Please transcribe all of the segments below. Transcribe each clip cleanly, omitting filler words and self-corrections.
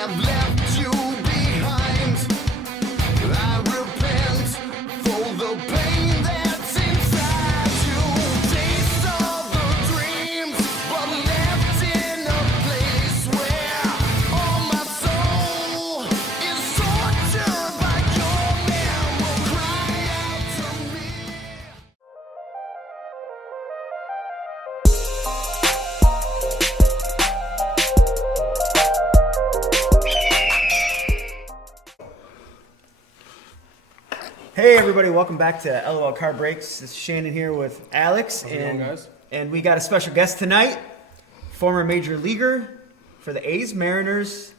have left you behind. I repent for the pain that's inside you. Taste all the dreams, but left in a place where all my soul is tortured by your man will cry out to me. Hey everybody, welcome back to LOL Car Breaks. This is Shannon here with Alex, How's it going, guys? And we got a special guest tonight, former major leaguer for the A's, Mariners,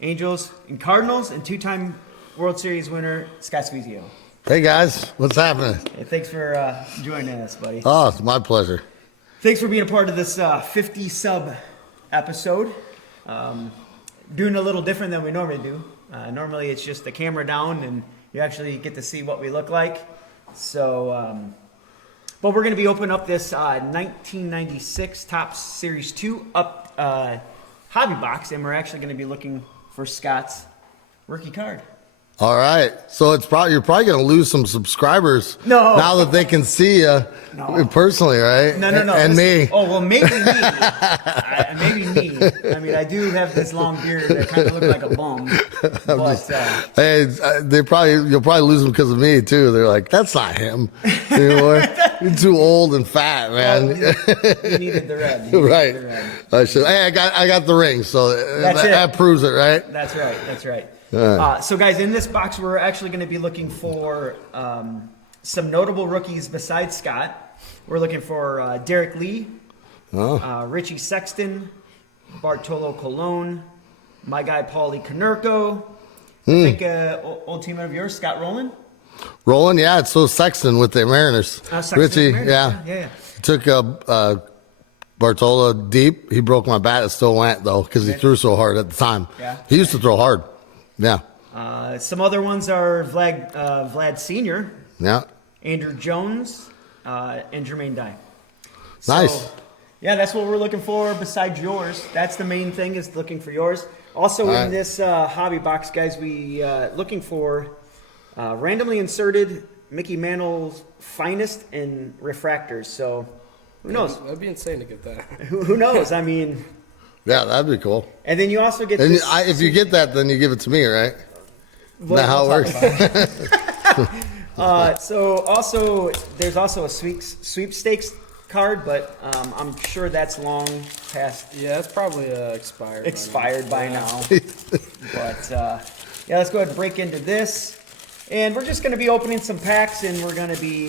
Angels, and Cardinals, and two-time World Series winner, Scott Spiezio. Hey guys, what's happening? Hey, thanks for joining us, buddy. Oh, it's my pleasure. Thanks for being a part of this 50 sub episode. Doing a little different than we normally do. Normally it's just the camera down and you actually get to see what we look like. So, but we're going to be opening up this 1996 Topps Series 2 hobby box, and we're actually going to be looking for Scott's rookie card. All right, so you're probably going to lose some subscribers now that they can see you personally, right? No. And me. Oh, well, maybe me. Maybe me. I mean, I do have this long beard that kind of look like a bum. But Hey, you'll probably lose them because of me too. They're like, that's not him anymore. You're too old and fat, man. You needed the red. Right. The red. I got the ring, so that proves it, right? That's right. Right. So, guys, in this box, we're actually going to be looking for some notable rookies besides Scott. We're looking for Derek Lee, Richie Sexton, Bartolo Colon, my guy Paulie Konerko. I think old teammate of yours, Scott Rowland. Rolling, yeah, it's so Sexton with the Mariners. Richie, Yeah. Took Bartola deep. He broke my bat. It still went, though, because he threw so hard at the time. Yeah. He used to throw hard. Yeah. Some other ones are Vlad Sr., Yeah. Andrew Jones, and Jermaine Dye. Nice. So, yeah, that's what we're looking for besides yours. That's the main thing, is looking for yours. Also in this hobby box, guys, we looking for randomly inserted Mickey Mantle's finest and refractors. So who knows? That'd be insane to get that. Who knows? I mean, Yeah, that'd be cool. and then you also get And this. if you get that, then you give it to me, right? We'll That how it talk works? about it. So also, there's also a sweepstakes card, but I'm sure that's long past Yeah, it's probably expired. by now. But yeah, let's go ahead and break into this. And we're just going to be opening some packs, and we're going to be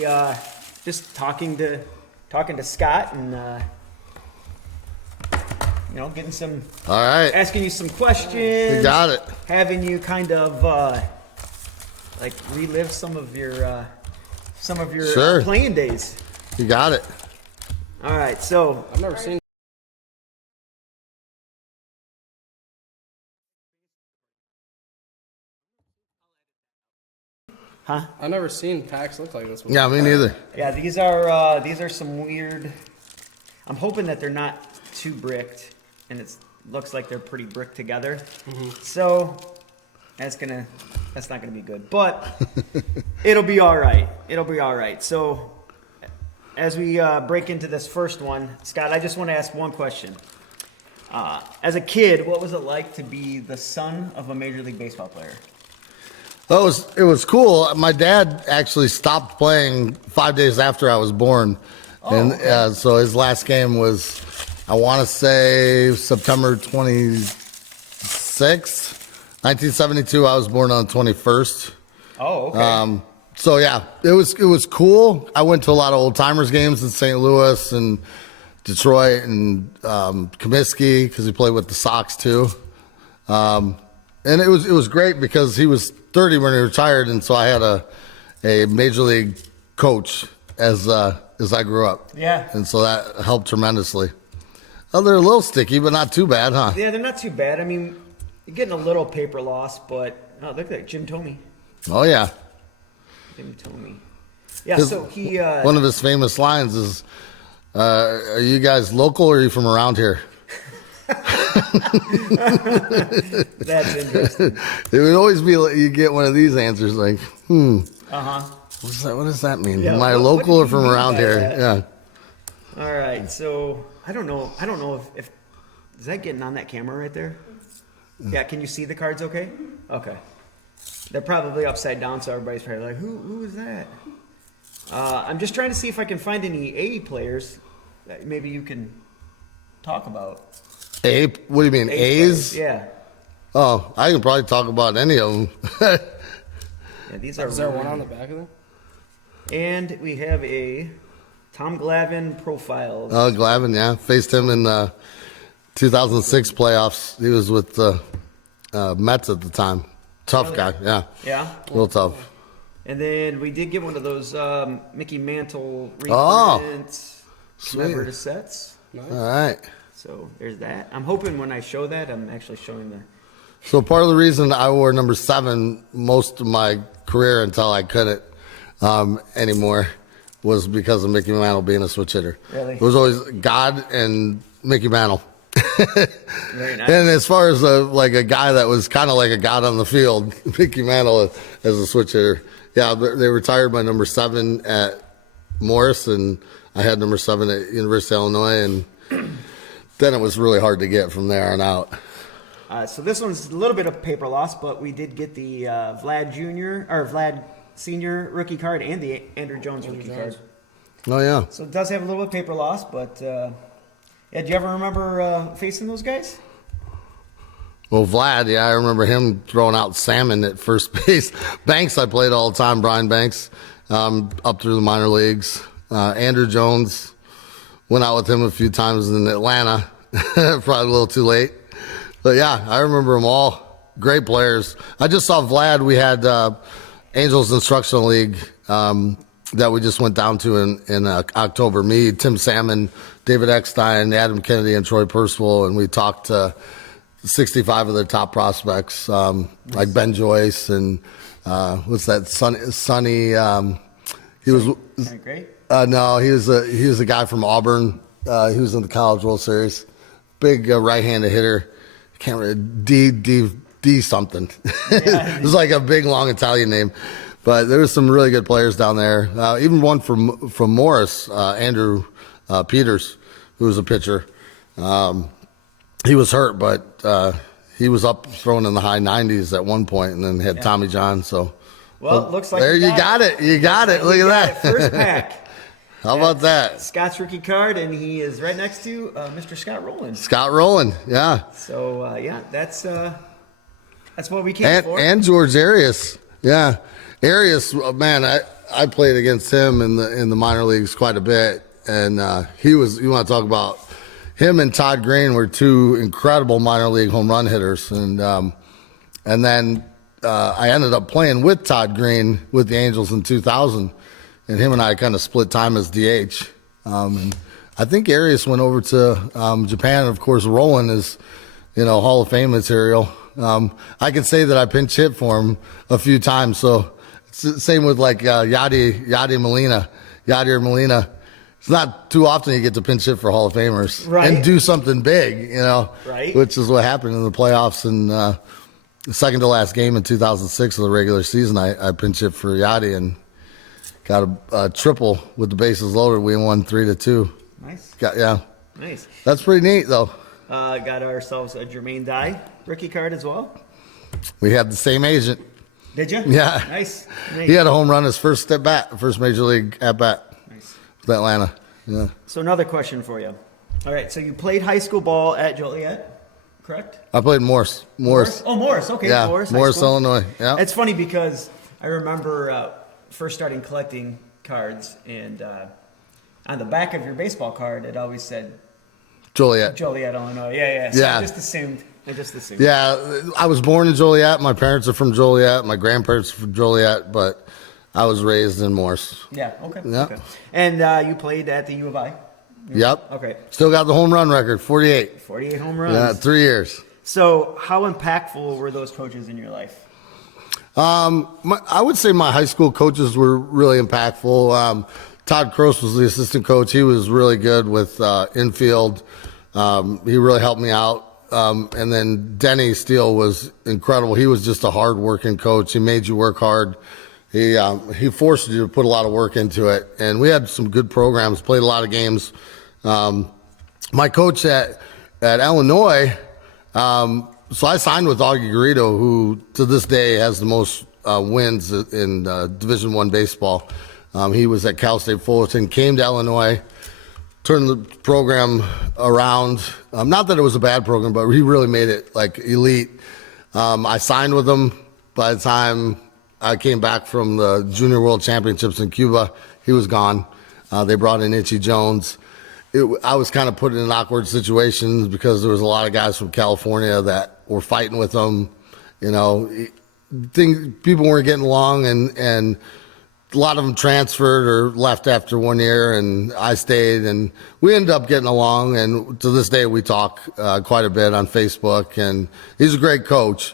just talking to Scott and getting some, All right. asking you some questions. You got it. Having you kind of like relive some of your Sure. playing days. You got it. All right, so I've never seen. I've never seen packs look like this before. Yeah, me neither. yeah, these are some weird. I'm hoping that they're not too bricked, and it looks like they're pretty bricked together. So that's not gonna be good, but it'll be all right. It'll be all right. So as we break into this first one, Scott, I just want to ask one question. As a kid, what was it like to be the son of a Major League Baseball player? Oh, it was cool. My dad actually stopped playing 5 days after I was born. Okay. So his last game was, I want to say, September 26th, 1972. I was born on the 21st. Oh, okay. So yeah, it was cool. I went to a lot of old timers games in St. Louis and Detroit and Comiskey because he played with the Sox too. And it was great because he was 30 when he retired, and so I had a major league coach as I grew up. Yeah. And so that helped tremendously. Oh, they're a little sticky, but not too bad, huh? Yeah, they're not too bad. I mean, you're getting a little paper loss, but look at that, Jim Thome. Oh yeah. Jim Thome. Yeah, so he. One of his famous lines is, "Are you guys local or are you from around here?" That's interesting. It would always be like you get one of these answers like, Uh-huh. what does that mean? Yeah, Am I what local did or you from mean around by here? that? Yeah. All right, so I don't know if is that getting on that camera right there? Yeah, can you see the cards okay? Okay. They're probably upside down, so everybody's probably like, who is that? I'm just trying to see if I can find any A players that maybe you can talk about. A? What do you mean, A's? Players, yeah. Oh, I can probably talk about any of them. Yeah, these are. Is there one on the back of them? And we have a Tom Glavine profiles. Oh, Glavine, yeah. Faced him in the 2006 playoffs. He was with the Mets at the time. Tough Really? guy, yeah. Yeah. Real tough. And then we did get one of those Mickey Mantle Oh, reprint sweet. commemorative sets. Nice. All right. So there's that. I'm hoping when I show that, I'm actually showing the. So part of the reason I wore number 7 most of my career until I couldn't anymore was because of Mickey Mantle being a switch hitter. Really? It was always God and Mickey Mantle. Very nice. And as far as like a guy that was kind of like a god on the field, Mickey Mantle as a switch hitter. Yeah, they retired my number 7 at Morris, and I had number 7 at University of Illinois, and then it was really hard to get from there on out. So this one's a little bit of paper loss, but we did get the Vlad Senior rookie card and the Andrew Jones rookie card. Oh yeah. So it does have a little bit of paper loss, but yeah, do you ever remember facing those guys? Well, Vlad, yeah, I remember him throwing out salmon at first base. Banks, I played all the time, Brian Banks, up through the minor leagues. Andrew Jones, went out with him a few times in Atlanta, probably a little too late. But yeah, I remember them all. Great players. I just saw Vlad. We had Angels Instructional League that we just went down to in October. Me, Tim Salmon, David Eckstein, Adam Kennedy, and Troy Percival, and we talked to 65 of their top prospects, like Ben Joyce and what's that? Sonny. He was Great. no, he was a guy from Auburn. He was in the College World Series. Big right-handed hitter. Can't remember D something. It was like a big long Italian name. But there was some really good players down there. Even one from Morris, Andrew Peters, who was a pitcher. He was hurt, but he was up throwing in the high 90s at one point, and then had Tommy John. So, Well, it looks like there you got it. You got it. Look at that. First pack. How about that? Scott's rookie card, and he is right next to Mr. Scott Rowland. Scott Rowland, yeah, So yeah, that's what we came for. and George Arias, yeah. Arias, man, I played against him in the minor leagues quite a bit, and he was. You want to talk about him and Todd Green were two incredible minor league home run hitters, and then I ended up playing with Todd Green with the Angels in 2000, and him and I kind of split time as DH. And I think Arias went over to Japan, and of course Rowland is, Hall of Fame material. I can say that I pinch hit for him a few times, so. It's the same with like Yadier Molina. It's not too often you get to pinch hit for Hall of Famers and do something big, Right. Which is what happened in the playoffs in the second to last game in 2006 of the regular season. I pinch hit for Yadi and got a triple with the bases loaded. We won 3-2. Nice. Nice. That's pretty neat though. Got ourselves a Jermaine Dye rookie card as well. We had the same agent. Did you? Yeah. Nice. He had a home run his first major league at bat. Nice. With Atlanta. Yeah. So another question for you. All right. So you played high school ball at Joliet, correct? I played Morse. Oh, Morris. Okay. Yeah, Morris, Illinois. Yeah. It's funny because I remember first starting collecting cards, and on the back of your baseball card, it always said Joliet. Illinois. Yeah. So Yeah. I just assumed. Yeah, I was born in Joliet. My parents are from Joliet. My grandparents are from Joliet, but I was raised in Morse. Yeah. Okay. Yeah. Okay. And you played at the U of I. Yep. Okay. Still got the home run record, 48. 48 home runs. Yeah, 3 years. So how impactful were those coaches in your life? I would say my high school coaches were really impactful. Todd Cross was the assistant coach. He was really good with infield. He really helped me out. And then Denny Steele was incredible. He was just a hard-working coach. He made you work hard. He forced you to put a lot of work into it. And we had some good programs, played a lot of games. My coach at Illinois, so I signed with Augie Garrido, who to this day has the most wins in Division I baseball. He was at Cal State Fullerton, came to Illinois, turned the program around. Not that it was a bad program, but he really made it like elite. I signed with him. By the time I came back from the Junior World Championships in Cuba, he was gone. They brought in Itchy Jones. I was kind of put in awkward situations because there was a lot of guys from California that were fighting with him. You know, people weren't getting along, and a lot of them transferred or left after 1 year, and I stayed, and we ended up getting along, and to this day we talk quite a bit on Facebook, and he's a great coach.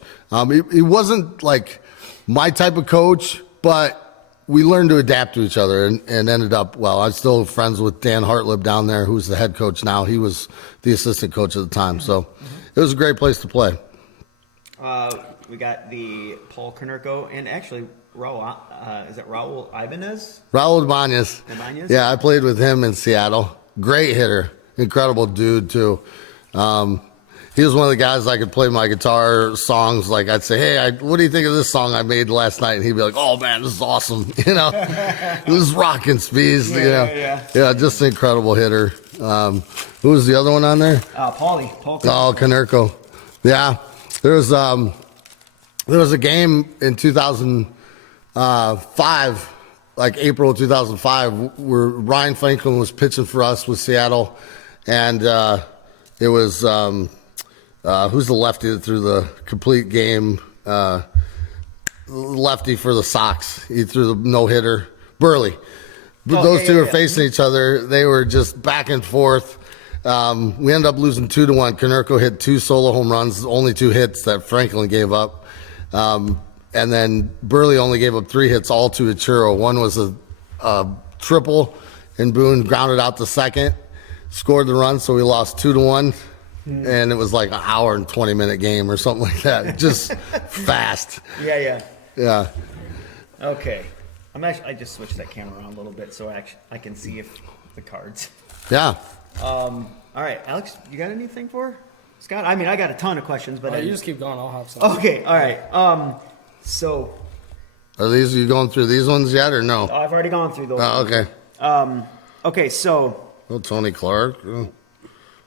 He wasn't like my type of coach, but we learned to adapt to each other and ended up well. I'm still friends with Dan Hartlib down there, who's the head coach now. He was the assistant coach at the time, so it was a great place to play. We got the Paul Konerko and actually Raul, is it Raul Ibanez? Raul Ibanez. Ibanez? Yeah, I played with him in Seattle. Great hitter. Incredible dude, too. He was one of the guys I could play my guitar songs. Like, I'd say, hey, what do you think of this song I made last night? And he'd be like, oh, man, this is awesome. You know, this is rocking Spiez. Yeah, just an incredible hitter. Who was the other one on there? Paul Konerko. Oh, Konerko. Yeah. There was a game in 2005, like April 2005, where Ryan Franklin was pitching for us with Seattle, and it was who's the lefty that threw the complete game? Lefty for the Sox. He threw the no-hitter. Burley. Those two were facing each other. They were just back and forth. We ended up losing 2-1. Konerko hit 2 solo home runs, only 2 hits that Franklin gave up. And then Burley only gave up 3 hits, all to Ichiro. One was a triple, and Boone grounded out the second, scored the run, so we lost 2-1. And it was like an hour and 20-minute game or something like that. Just fast. Yeah. Okay. I just switched that camera around a little bit so I can see if the cards. Yeah. All right, Alex, you got anything for Scott? I mean, I got a ton of questions, but You just keep going. I'll have some. Okay, all right. So Are you going through these ones yet or no? I've already gone through those. Oh, okay. Okay, so Oh, Tony Clark. Oh.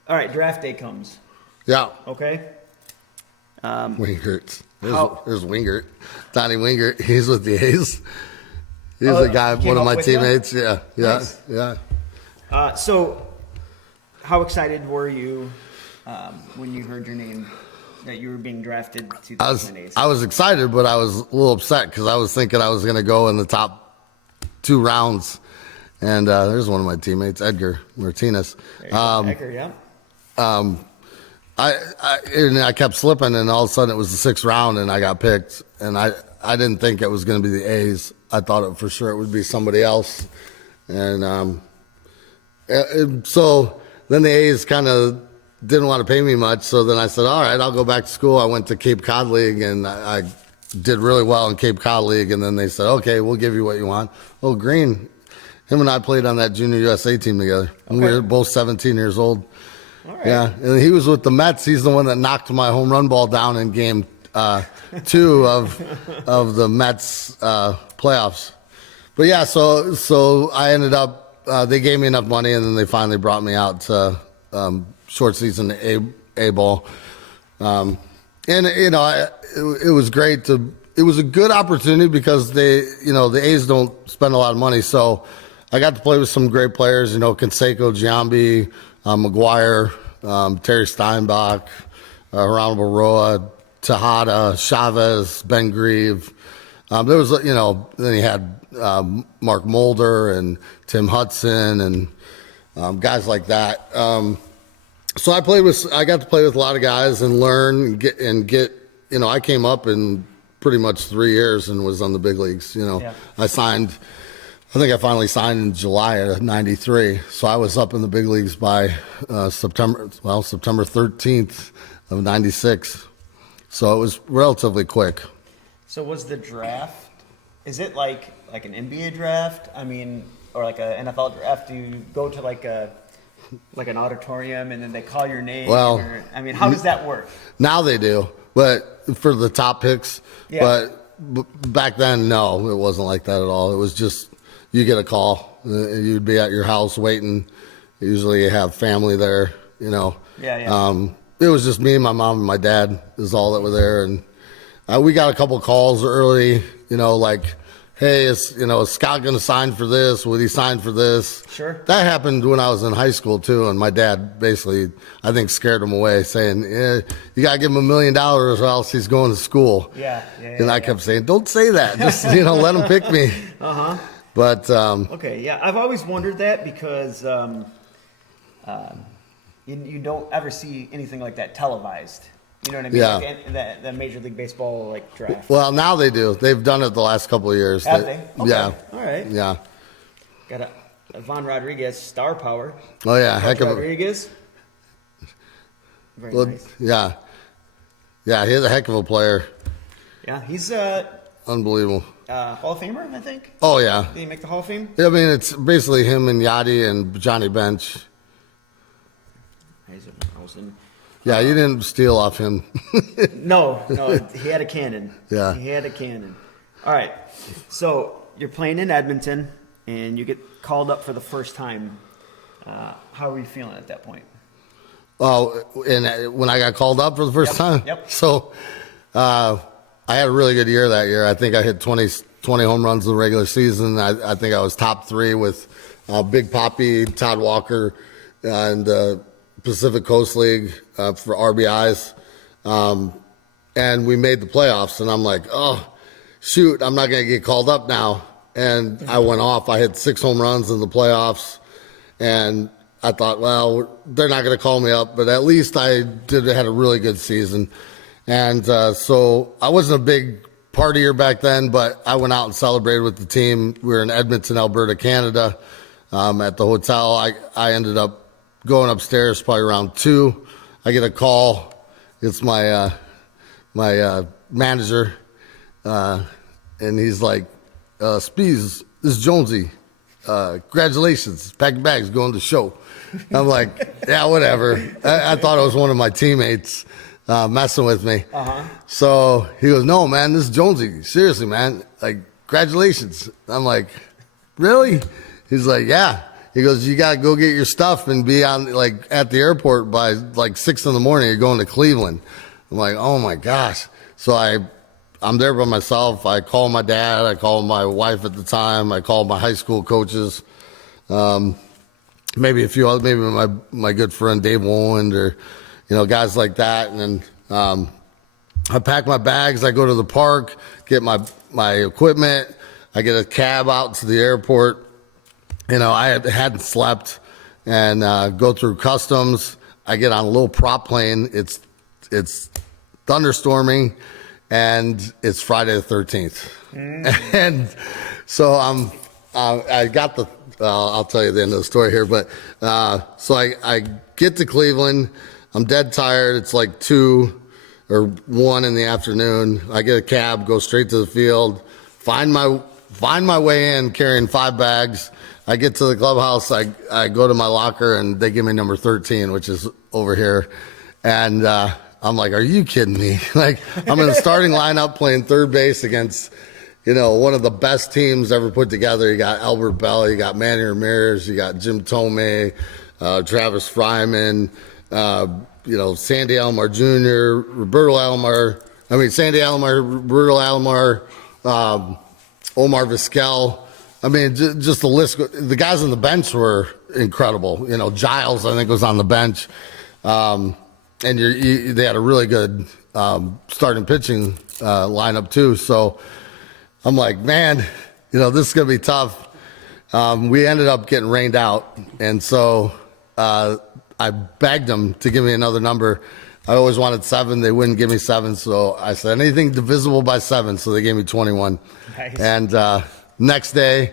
all right, draft day comes. Yeah. Okay. Wingert. How- There's Wingert. Donnie Wingert. He's with the A's. He's Oh, the guy, he came one of up my with you? teammates. Yeah. Nice. So How excited were you when you heard your name that you were being drafted to the A's? I was excited, but I was a little upset because I was thinking I was going to go in the top 2 rounds. And there's one of my teammates, Edgar Martinez. Edgar, yeah. I kept slipping, and all of a sudden it was the 6th round, and I got picked. And I didn't think it was going to be the A's. I thought for sure it would be somebody else. And so then the A's kind of didn't want to pay me much. So then I said, all right, I'll go back to school. I went to Cape Cod League, and I did really well in Cape Cod League. And then they said, okay, we'll give you what you want. Oh, Green, him and I played on that Junior USA team together. And we were both 17 years old. All right. Yeah, and he was with the Mets. He's the one that knocked my home run ball down in game 2 of the Mets playoffs. But yeah, so I ended up. They gave me enough money, and then they finally brought me out to short season A ball. And it was great to. It was a good opportunity because the A's don't spend a lot of money, so I got to play with some great players. Canseco, Giambi, McGuire, Terry Steinbach, Geronimo Roa, Tejada, Chavez, Ben Grieve. There was, then you had Mark Mulder and Tim Hudson and guys like that. So I got to play with a lot of guys and learn and get. I came up in pretty much 3 years and was on the big leagues. Yeah. I think I finally signed in July of '93. So I was up in the big leagues by September 13th of '96. So it was relatively quick. So was the draft? Is it like an NBA draft? I mean, or like an NFL draft? Do you go to like an auditorium and then they call your name? Well, or, I mean, how does that work? Now they do, but for the top picks. Yeah. But back then, no, it wasn't like that at all. It was just you get a call. You'd be at your house waiting. Usually you have family there, you know. Yeah. It was just me, my mom, and my dad is all that were there. And we got a couple calls early, you know, like, hey, is Scott going to sign for this? Would he sign for this? Sure. That happened when I was in high school, too. And my dad basically, I think, scared him away, saying, you got to give him $1 million or else he's going to school. Yeah. And I kept saying, don't say that. Just, let him pick me. Uh-huh. But, Okay, yeah. I've always wondered that because you don't ever see anything like that televised. You know what I mean? Yeah. Like the Major League Baseball like draft. well, now they do. They've done it the last couple of years. Have they? Okay. Yeah. All right. Yeah. Got a Von Rodriguez, star power. Oh, yeah. Coach Heck of a. Rodriguez. Very Well, nice. yeah. Yeah, he's a heck of a player. Yeah, he's Unbelievable. Hall of Famer, I think. Oh, yeah. Did he make the Hall of Fame? I mean, it's basically him and Yachty and Johnny Bench. Eisenhausen. Yeah, you didn't steal off him. No, he had a cannon. Yeah. He had a cannon. All right, so you're playing in Edmonton, and you get called up for the first time. How were you feeling at that point? Oh, and when I got called up for the first time? Yep. So I had a really good year that year. I think I hit 20 home runs in the regular season. I think I was top 3 with Big Poppy, Todd Walker, and Pacific Coast League for RBIs. And we made the playoffs, and I'm like, oh, shoot, I'm not going to get called up now. And I went off. I hit 6 home runs in the playoffs, and I thought, well, they're not going to call me up, but at least I had a really good season. And so I wasn't a big partier back then, but I went out and celebrated with the team. We were in Edmonton, Alberta, Canada, at the hotel. I ended up going upstairs probably around 2. I get a call. It's my manager, and he's like, Spiez, this is Jonesy. Congratulations. Pack your bags, going to the show. I'm like, yeah, whatever. I thought it was one of my teammates messing with me. Uh-huh. So he goes, no, man, this is Jonesy. Seriously, man. Like, congratulations. I'm like, really? He's like, yeah. He goes, you got to go get your stuff and be on at the airport by 6 in the morning. You're going to Cleveland. I'm like, oh my gosh. So I'm there by myself. I call my dad. I call my wife at the time. I call my high school coaches. Maybe a few other, maybe my good friend Dave Woland or, guys like that. And then I pack my bags. I go to the park, get my equipment. I get a cab out to the airport. I hadn't slept and go through customs. I get on a little prop plane. It's thunderstorming, and it's Friday the 13th. And so I got the, I'll tell you the end of the story here, but so I get to Cleveland. I'm dead tired. It's like 2 or 1 in the afternoon. I get a cab, go straight to the field, find my way in carrying 5 bags. I get to the clubhouse, I go to my locker, and they give me number 13, which is over here. And I'm like, are you kidding me? I'm in the starting lineup playing third base against, one of the best teams ever put together. You got Albert Bell, you got Manny Ramirez, you got Jim Tomei, Travis Fryman, Sandy Alomar Jr., Sandy Alomar, Roberto Alomar, Omar Vizquel. I mean, just the list. The guys on the bench were incredible. Giles, I think, was on the bench. And they had a really good starting pitching lineup, too. So I'm like, man, this is going to be tough. We ended up getting rained out. And so I begged them to give me another number. I always wanted 7. They wouldn't give me 7. So I said, anything divisible by 7. So they gave me 21. Nice. And next day,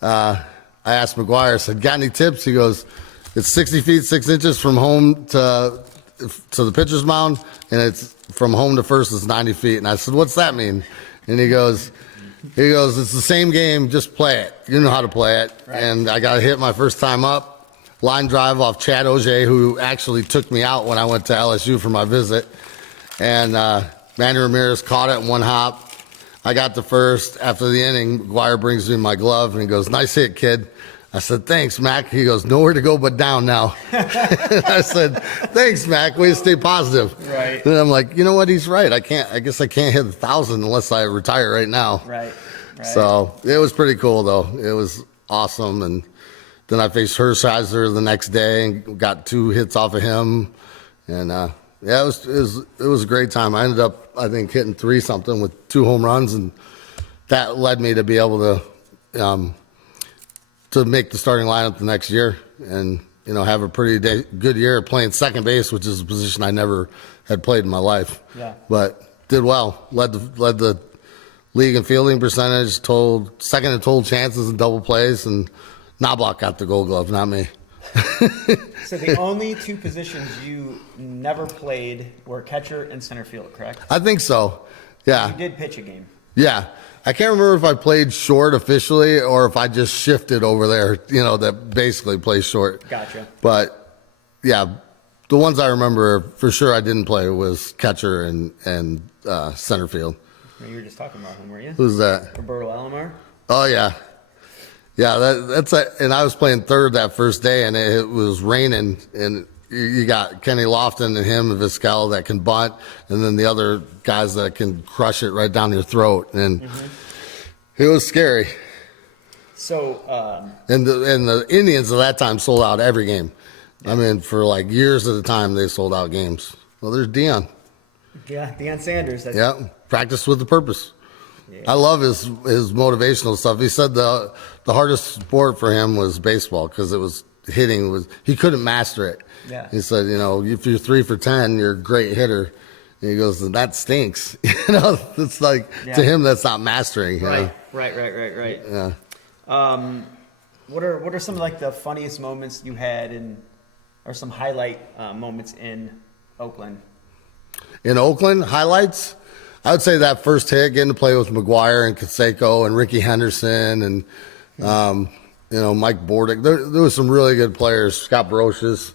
I asked McGuire, I said, got any tips? He goes, it's 60 feet, 6 inches from home to to the pitcher's mound, and it's from home to first is 90 feet. And I said, what's that mean? And he goes, it's the same game, just play it. You know how to play it. Right. And I got hit my first time up, line drive off Chad Auger, who actually took me out when I went to LSU for my visit. And Manny Ramirez caught it in one hop. I got to first. After the inning, McGuire brings me my glove, and he goes, nice hit, kid. I said, thanks, Mac. He goes, nowhere to go but down now. I said, thanks, Mac. Way to stay positive. Right. And I'm like, you know what? He's right. I guess I can't hit 1,000 unless I retire right now. Right. So it was pretty cool, though. It was awesome. And then I faced Hershiser the next day and got 2 hits off of him. And yeah, it was a great time. I ended up, I think, hitting 3 something with 2 home runs, and that led me to be able to make the starting lineup the next year and, have a pretty good year playing second base, which is a position I never had played in my life. Yeah. But did well. Led the league in fielding percentage, second in total chances and double plays, and Knobloch got the Gold Glove, not me. So the only 2 positions you never played were catcher and center field, correct? I think so. Yeah. You did pitch a game. Yeah. I can't remember if I played short officially or if I just shifted over there, that basically plays short. Gotcha. But, yeah, the ones I remember for sure I didn't play was catcher and center field. You were just talking about him, weren't you? Who's that? Roberto Alomar? Oh, yeah. Yeah, and I was playing third that first day, and it was raining, and you got Kenny Lofton and him and Vizquel that can bunt, and then the other guys that can crush it right down your throat, and it was scary. So, And the Indians at that time sold out every game. I mean, for like years at a time, they sold out games. Well, there's Deion. yeah, Deion Sanders. Yeah, practice with the purpose. I love his motivational stuff. He said the hardest sport for him was baseball because it was hitting. He couldn't master it. Yeah. He said, if you're 3 for 10, you're a great hitter. And he goes, that stinks. It's like to him that's not mastering. Right. Yeah. What are some of like the funniest moments you had or some highlight moments in Oakland? In Oakland, highlights. I would say that first hit, getting to play with McGuire and Canseco and Ricky Henderson and Mike Bordick. There was some really good players. Scott Brocious.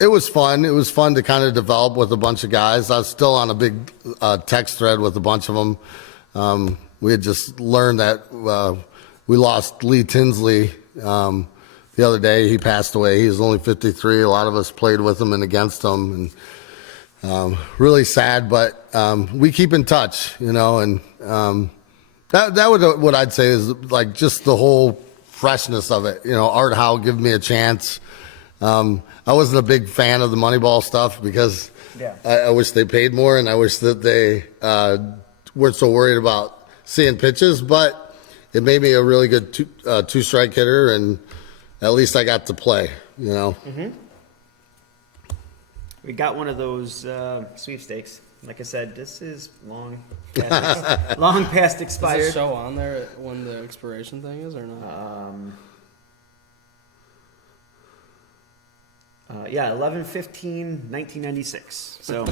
It was fun. It was fun to kind of develop with a bunch of guys. I was still on a big text thread with a bunch of them. We had just learned that we lost Lee Tinsley the other day. He passed away. He was only 53. A lot of us played with him and against him, and really sad, but we keep in touch, and that would what I'd say is like just the whole freshness of it. Art Howe gave me a chance. I wasn't a big fan of the Moneyball stuff because I wish they paid more, and I wish that they weren't so worried about seeing pitches, but it made me a really good two-strike hitter, and at least I got to play, Mm-hmm. We got one of those sweepstakes. Like I said, this is long past Does expired. it show on there when the expiration thing is or not? 11/15/1996. So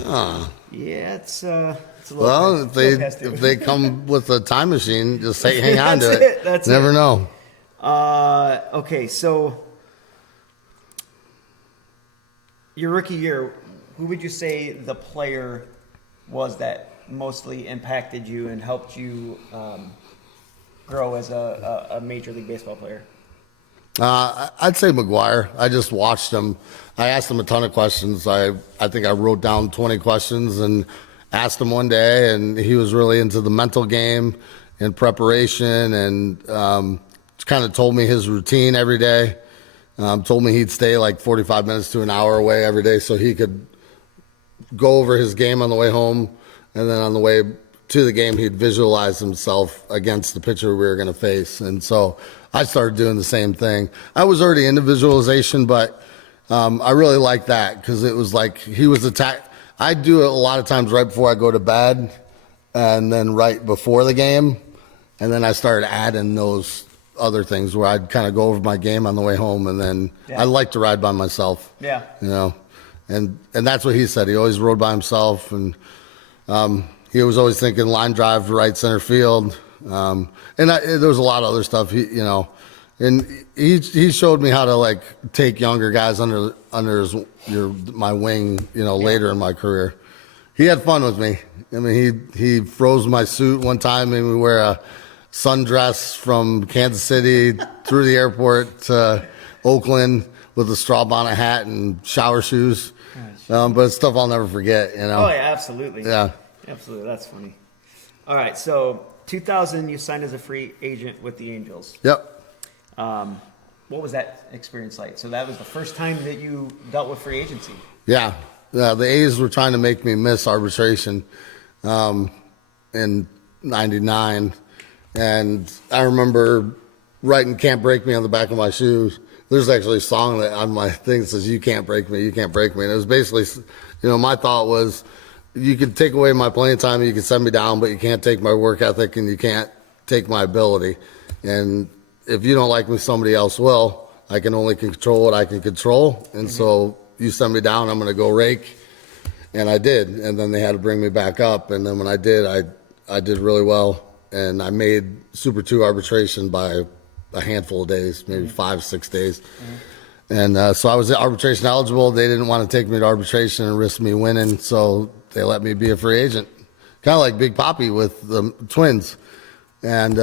yeah, it's a little well, past, if they come with a time machine, just say hang on to That's it. That's Never it. know. Okay, so your rookie year, who would you say the player was that mostly impacted you and helped you grow as a Major League Baseball player? I'd say McGuire. I just watched him. I asked him a ton of questions. I think I wrote down 20 questions and asked him one day, and he was really into the mental game and preparation, and kind of told me his routine every day. Told me he'd stay like 45 minutes to an hour away every day so he could go over his game on the way home, and then on the way to the game, he'd visualize himself against the pitcher we were going to face. And so I started doing the same thing. I was already into visualization, but I really liked that because it was like he was attacked. I do it a lot of times right before I go to bed and then right before the game. And then I started adding those other things where I'd kind of go over my game on the way home, and then Yeah. I like to ride by myself. Yeah. You know, and that's what he said. He always rode by himself, and he was always thinking line drive to right center field. There was a lot of other stuff. And he showed me how to like take younger guys under my wing. Later in my career, he had fun with me. I mean, he froze my suit one time, made me wear a sundress from Kansas City through the airport to Oakland with a straw bonnet hat and shower shoes. But it's stuff I'll never forget. Oh yeah, absolutely. Yeah. Absolutely, that's funny. All right, so 2000, you signed as a free agent with the Angels. Yep. What was that experience like? So that was the first time that you dealt with free agency. Yeah. The A's were trying to make me miss arbitration in '99, and I remember writing "Can't Break Me" on the back of my shoes. There's actually a song that on my thing that says "You can't break me, you can't break me," and it was basically, my thought was, you can take away my playing time, you can send me down, but you can't take my work ethic and you can't take my ability. And if you don't like me, somebody else will. I can only control what I can control. And so you send me down, I'm going to go rake. And I did. And then they had to bring me back up. And then when I did, I did really well. And I made Super 2 arbitration by a handful of days, maybe 5-6 days. And so I was arbitration eligible. They didn't want to take me to arbitration and risk me winning. So they let me be a free agent, kind of like Big Papi with the Twins, and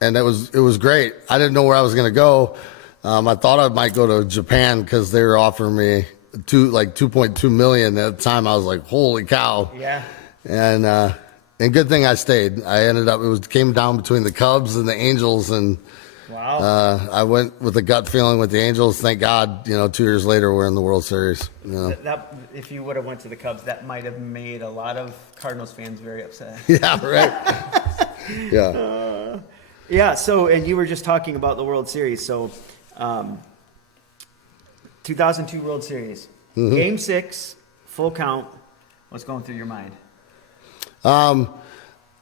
it was great. I didn't know where I was going to go. I thought I might go to Japan because they were offering me $2.2 million at the time. I was like, holy cow! Yeah. And good thing I stayed. I ended up came down between the Cubs and the Angels, and Wow. I went with a gut feeling with the Angels. Thank God, 2 years later we're in the World Series. That if you would have went to the Cubs, that might have made a lot of Cardinals fans very upset. Yeah, right. Yeah. Yeah. So, and you were just talking about the World Series. So, 2002 World Series, Game 6, full count. What's going through your mind?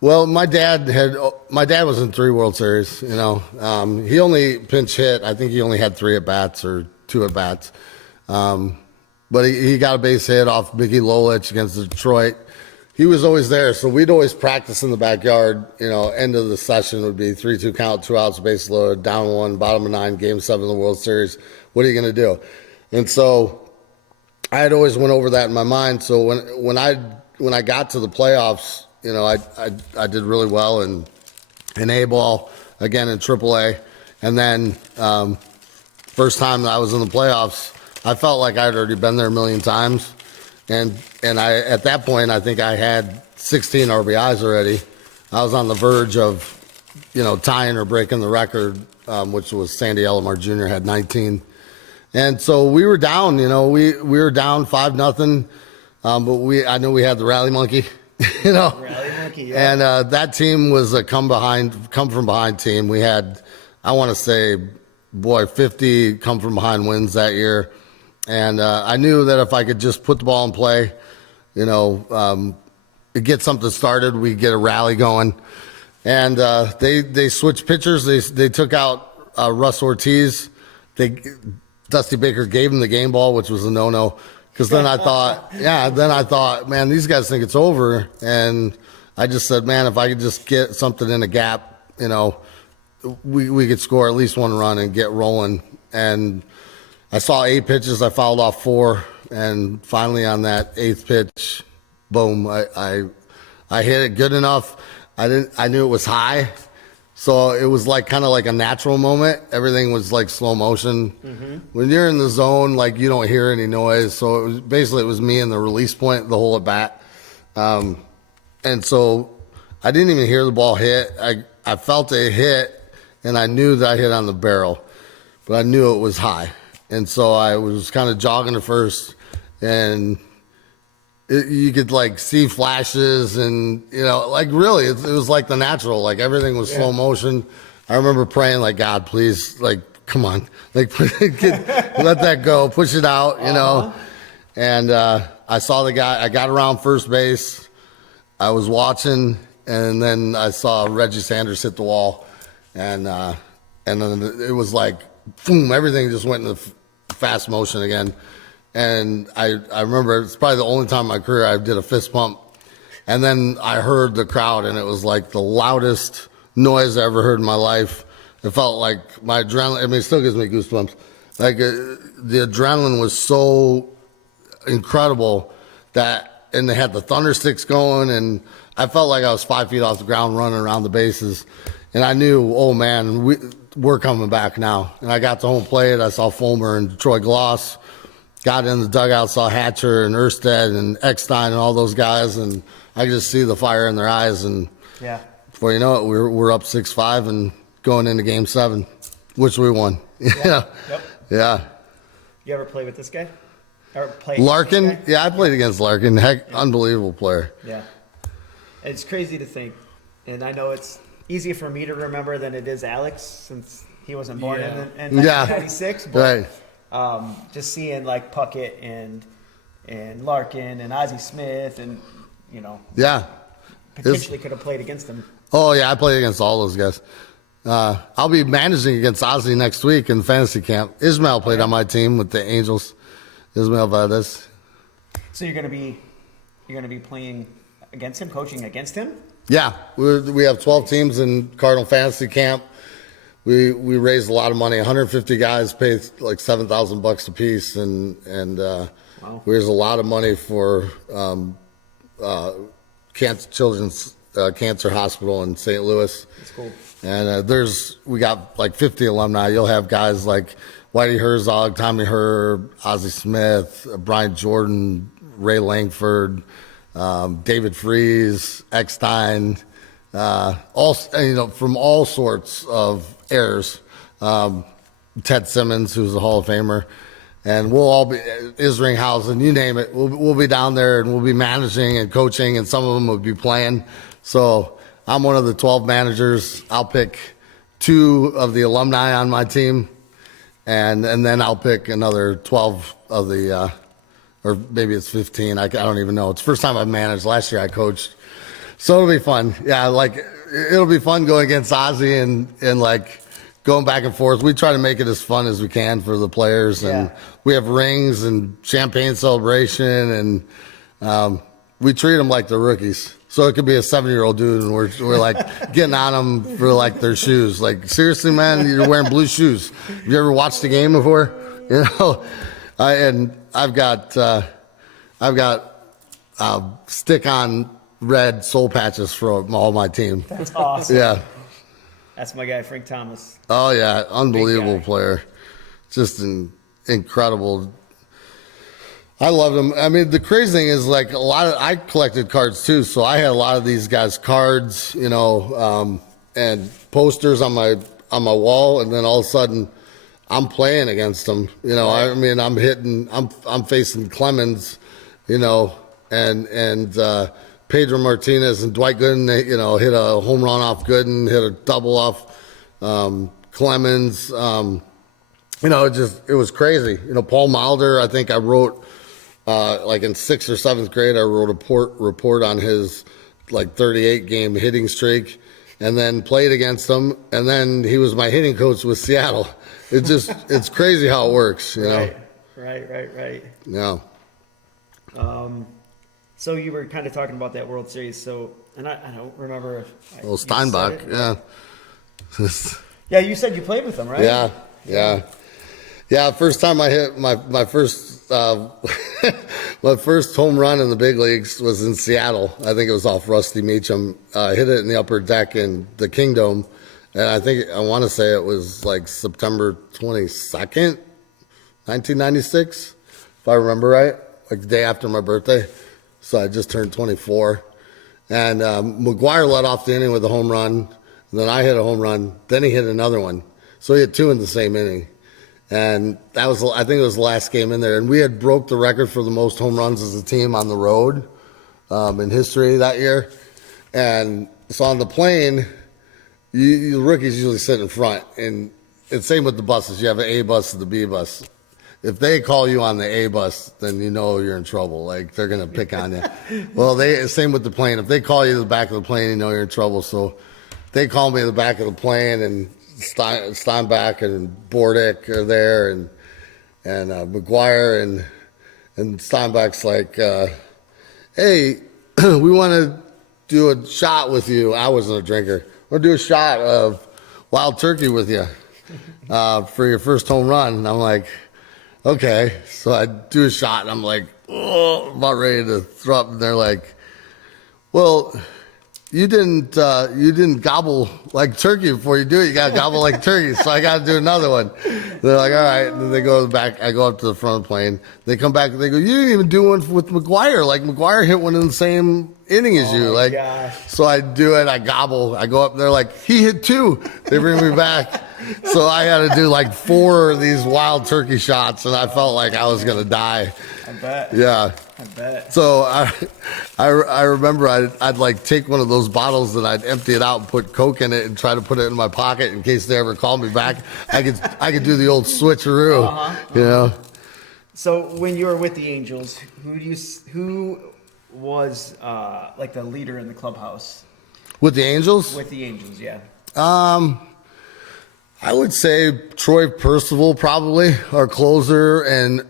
Well, my dad was in 3 World Series. He only pinch hit. I think he only had 3 at bats or 2 at bats. But he got a base hit off Mickey Lolich against Detroit. He was always there, so we'd always practice in the backyard. End of the session would be 3-2 count, 2 outs, base loaded, down 1, bottom of 9, Game 7 of the World Series. What are you going to do? And so I had always went over that in my mind. So when I got to the playoffs, I did really well in A-ball, again in AAA, and then first time that I was in the playoffs, I felt like I'd already been there a million times, and I at that point I think I had 16 RBIs already. I was on the verge of tying or breaking the record, which was Sandy Alomar Jr. had 19, and so we were down. We were down 5-0, but I knew we had the rally monkey. Rally monkey, yeah. And that team was a come from behind team. We had, I want to say, 50 come from behind wins that year. And I knew that if I could just put the ball in play, get something started, we'd get a rally going. And they switched pitchers. They took out Russ Ortiz. Dusty Baker gave him the game ball, which was a no-no. Because then I thought, man, these guys think it's over. And I just said, man, if I could just get something in a gap, we could score at least 1 run and get rolling. And I saw 8 pitches. I fouled off 4. And finally on that 8th pitch, boom, I hit it good enough. I knew it was high. So it was kind of like a natural moment. Everything was like slow motion. Mm-hmm. When you're in the zone, you don't hear any noise. So it was me and the release point, the whole at bat. And so I didn't even hear the ball hit. I felt it hit, and I knew that I hit on the barrel, but I knew it was high. And so I was kind of jogging to first, and you could see flashes, and really it was like the natural, everything was slow motion. I remember praying God, please, come on, let that go, push it out, And I saw the guy. I got around first base. I was watching, and then I saw Reggie Sanders hit the wall, and then it was like, boom, everything just went into fast motion again. And I remember it's probably the only time in my career I did a fist pump. And then I heard the crowd, and it was like the loudest noise I ever heard in my life. It felt like my adrenaline, I mean, it still gives me goosebumps. Like the adrenaline was so incredible and they had the thunder sticks going, and I felt like I was 5 feet off the ground running around the bases. And I knew, oh man, we're coming back now. And I got to home plate. I saw Fulmer and Troy Gloss. Got in the dugout, saw Hatcher and Erstad and Eckstein and all those guys, and I could just see the fire in their eyes. And Yeah. before you know it, we're up 6-5 and going into Game 7, which we won. Yeah, Yep. yeah. You ever play with this guy? Or play Larkin, against this guy? yeah, I played against Larkin. Heck, unbelievable player. Yeah. It's crazy to think, and I know it's easier for me to remember than it is Alex, since he wasn't born Yeah. in Yeah. 1996. But Right. just seeing like Puckett and Larkin and Ozzie Smith, and Yeah. potentially could have played against him. Oh, yeah, I played against all those guys. I'll be managing against Ozzy next week in fantasy camp. Ismail played on my team with the Angels. Ismail Valdez. So you're gonna be playing against him, coaching against him. Yeah, we have 12 teams in Cardinal Fantasy Camp. We raised a lot of money. 150 guys paid like $7,000 a piece, and Wow. we raised a lot of money for Children's Cancer Hospital in St. Louis. That's cool. And we got like 50 alumni. You'll have guys like Whitey Herzog, Tommy Herb, Ozzie Smith, Brian Jordan, Ray Langford, David Freese, Eckstein, all from all sorts of eras. Ted Simmons, who's a Hall of Famer, and we'll all be Isringhausen, you name it. We'll be down there, and we'll be managing and coaching, and some of them will be playing. So I'm one of the 12 managers. I'll pick 2 of the alumni on my team, and then I'll pick another 12 of the, or maybe it's 15. I don't even know. It's the first time I've managed. Last year I coached. So it'll be fun. Yeah, like it'll be fun going against Ozzy and like going back and forth. We try to make it as fun as we can for the players, and Yeah. we have rings and champagne celebration, and we treat them like they're rookies. So it could be a 7-year-old dude, and we're like getting on them for like their shoes. Like, seriously, man, you're wearing blue shoes. Have you ever watched the game before? You know, I've got stick-on red soul patches for all my team. That's awesome. Yeah. That's my guy, Frank Thomas. Oh yeah, unbelievable guy. player. Just incredible. I loved him. I mean, the crazy thing is, like, I collected cards too, so I had a lot of these guys' cards, and posters on my wall, and then all of a sudden, I'm playing against them. I mean, I'm facing Clemens, and Pedro Martinez and Dwight Gooden, hit a home run off Gooden, hit a double off Clemens. It was crazy. Paul Mulder, I think I wrote. Like in 6th or 7th grade, I wrote a report on his like 38 game hitting streak, and then played against him, and then he was my hitting coach with Seattle. It's crazy how it works, Right. Yeah. So you were kind of talking about that World Series. So, and I don't remember. Well, Steinbach, yeah. Yeah, you said you played with him, right? Yeah, first time I hit my first my first home run in the big leagues was in Seattle. I think it was off Rusty Meacham. Hit it in the upper deck in the Kingdom, and I want to say it was like September 22nd, 1996, if I remember right, like the day after my birthday. So I just turned 24, and McGuire led off the inning with a home run. And then I hit a home run. Then he hit another one. So he had 2 in the same inning. And I think it was the last game in there. And we had broke the record for the most home runs as a team on the road in history that year. And so on the plane, the rookies usually sit in front. And it's same with the buses. You have an A bus and the B bus. If they call you on the A bus, then you know you're in trouble. Like, they're going to pick on you. Well, same with the plane. If they call you to the back of the plane, you know you're in trouble. So they called me in the back of the plane, and Steinbach and Bordick are there, and McGuire, and Steinbach's like, hey, we want to do a shot with you. I wasn't a drinker. We'll do a shot of wild turkey with you for your first home run. And I'm like, okay. So I do a shot, and I'm like, oh, about ready to throw up. And they're like, well, you didn't gobble like turkey before you do it. You got to gobble like turkey. So I got to do another one. They're like, all right. And then they go to the back. I go up to the front of the plane. They come back. And they go, you didn't even do one with McGuire. Like McGuire hit one in the same inning as you. Like, gosh. so I do it. I gobble. I go up. And they're like, he hit 2. They bring me back. So I had to do like 4 of these wild turkey shots, and I felt like I was gonna die. I bet. Yeah. I bet. So I remember I'd like take one of those bottles and I'd empty it out and put Coke in it and try to put it in my pocket in case they ever called me back. I could do the old switcheroo, you know. So when you were with the Angels, who was like the leader in the clubhouse? With the Angels? With the Angels, yeah. I would say Troy Percival, probably our closer, and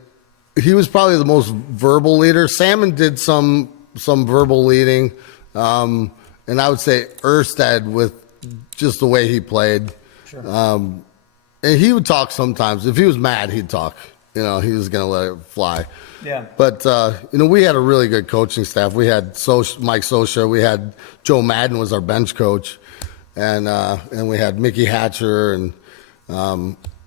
he was probably the most verbal leader. Salmon did some verbal leading, and I would say Erstad with just the way he played. Sure. And he would talk sometimes. If he was mad, he'd talk. You know, he was going to let it fly. Yeah. But, you know, we had a really good coaching staff. We had Mike Sosha. We had Joe Madden was our bench coach. And we had Mickey Hatcher and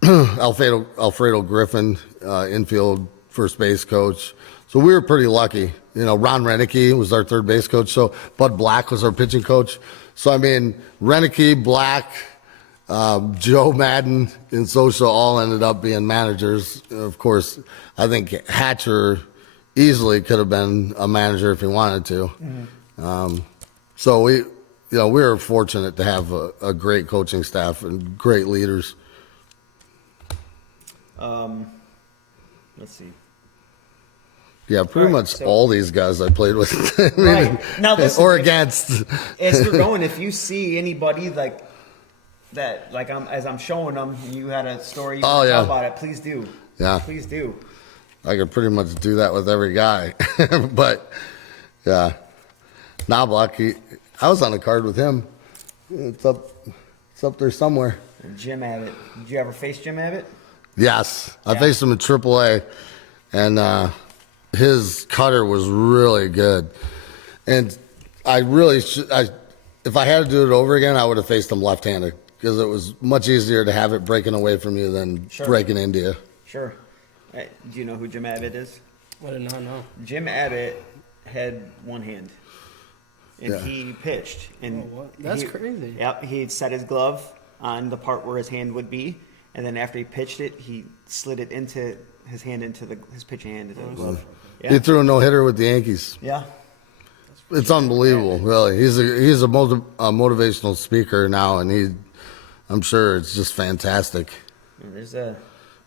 Alfredo Griffin, infield first base coach. So we were pretty lucky. You know, Ron Renicky was our third base coach. So Bud Black was our pitching coach. So, I mean, Renicky, Black, Joe Madden, and Sosa all ended up being managers. Of course, I think Hatcher easily could have been a manager if he wanted to. Mm-hmm. So we were fortunate to have a great coaching staff and great leaders. Let's see. Yeah, pretty much so- all these guys I played with, I mean, Right. Now listen, or if- against. As you're going, if you see anybody like that, like as I'm showing them, and you had a story you want to tell about it, please do. Yeah. Please do. I could pretty much do that with every guy, but yeah, Knobloch. I was on a card with him. It's up there somewhere. Jim Abbott. Did you ever face Jim Abbott? Yes, I Yeah. faced him in AAA, and his cutter was really good. And I really, if I had to do it over again, I would have faced him left-handed because it was much easier to have it breaking away from you than Sure. breaking into you. Sure. Do you know who Jim Abbott is? I did not know. Jim Abbott had one hand, and Yeah. he pitched. And Oh, what? That's crazy. Yep, he'd set his glove on the part where his hand would be, and then after he pitched it, he slid it into his hand into his pitching hand into the glove. He Yeah. threw a no-hitter with the Yankees. Yeah. It's unbelievable, really. He's a motivational speaker now, and I'm sure it's just fantastic. There's a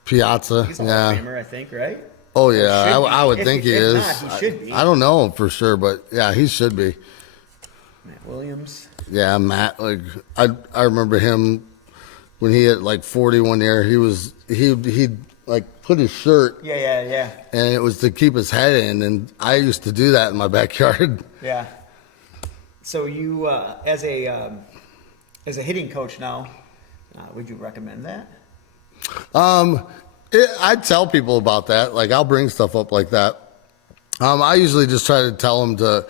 Piazza, he's a Hall of yeah. Famer, I think, right? Oh Or yeah, should be. I would If- think he if is. not, he should be. I don't know for sure, but yeah, he should be. Matt Williams. Yeah, Matt. Like I remember him when he hit like 40 one year. He'd like put his shirt, Yeah. and it was to keep his head in. And I used to do that in my backyard. Yeah. So you, as a hitting coach now, would you recommend that? I tell people about that. Like I'll bring stuff up like that. I usually just try to tell them to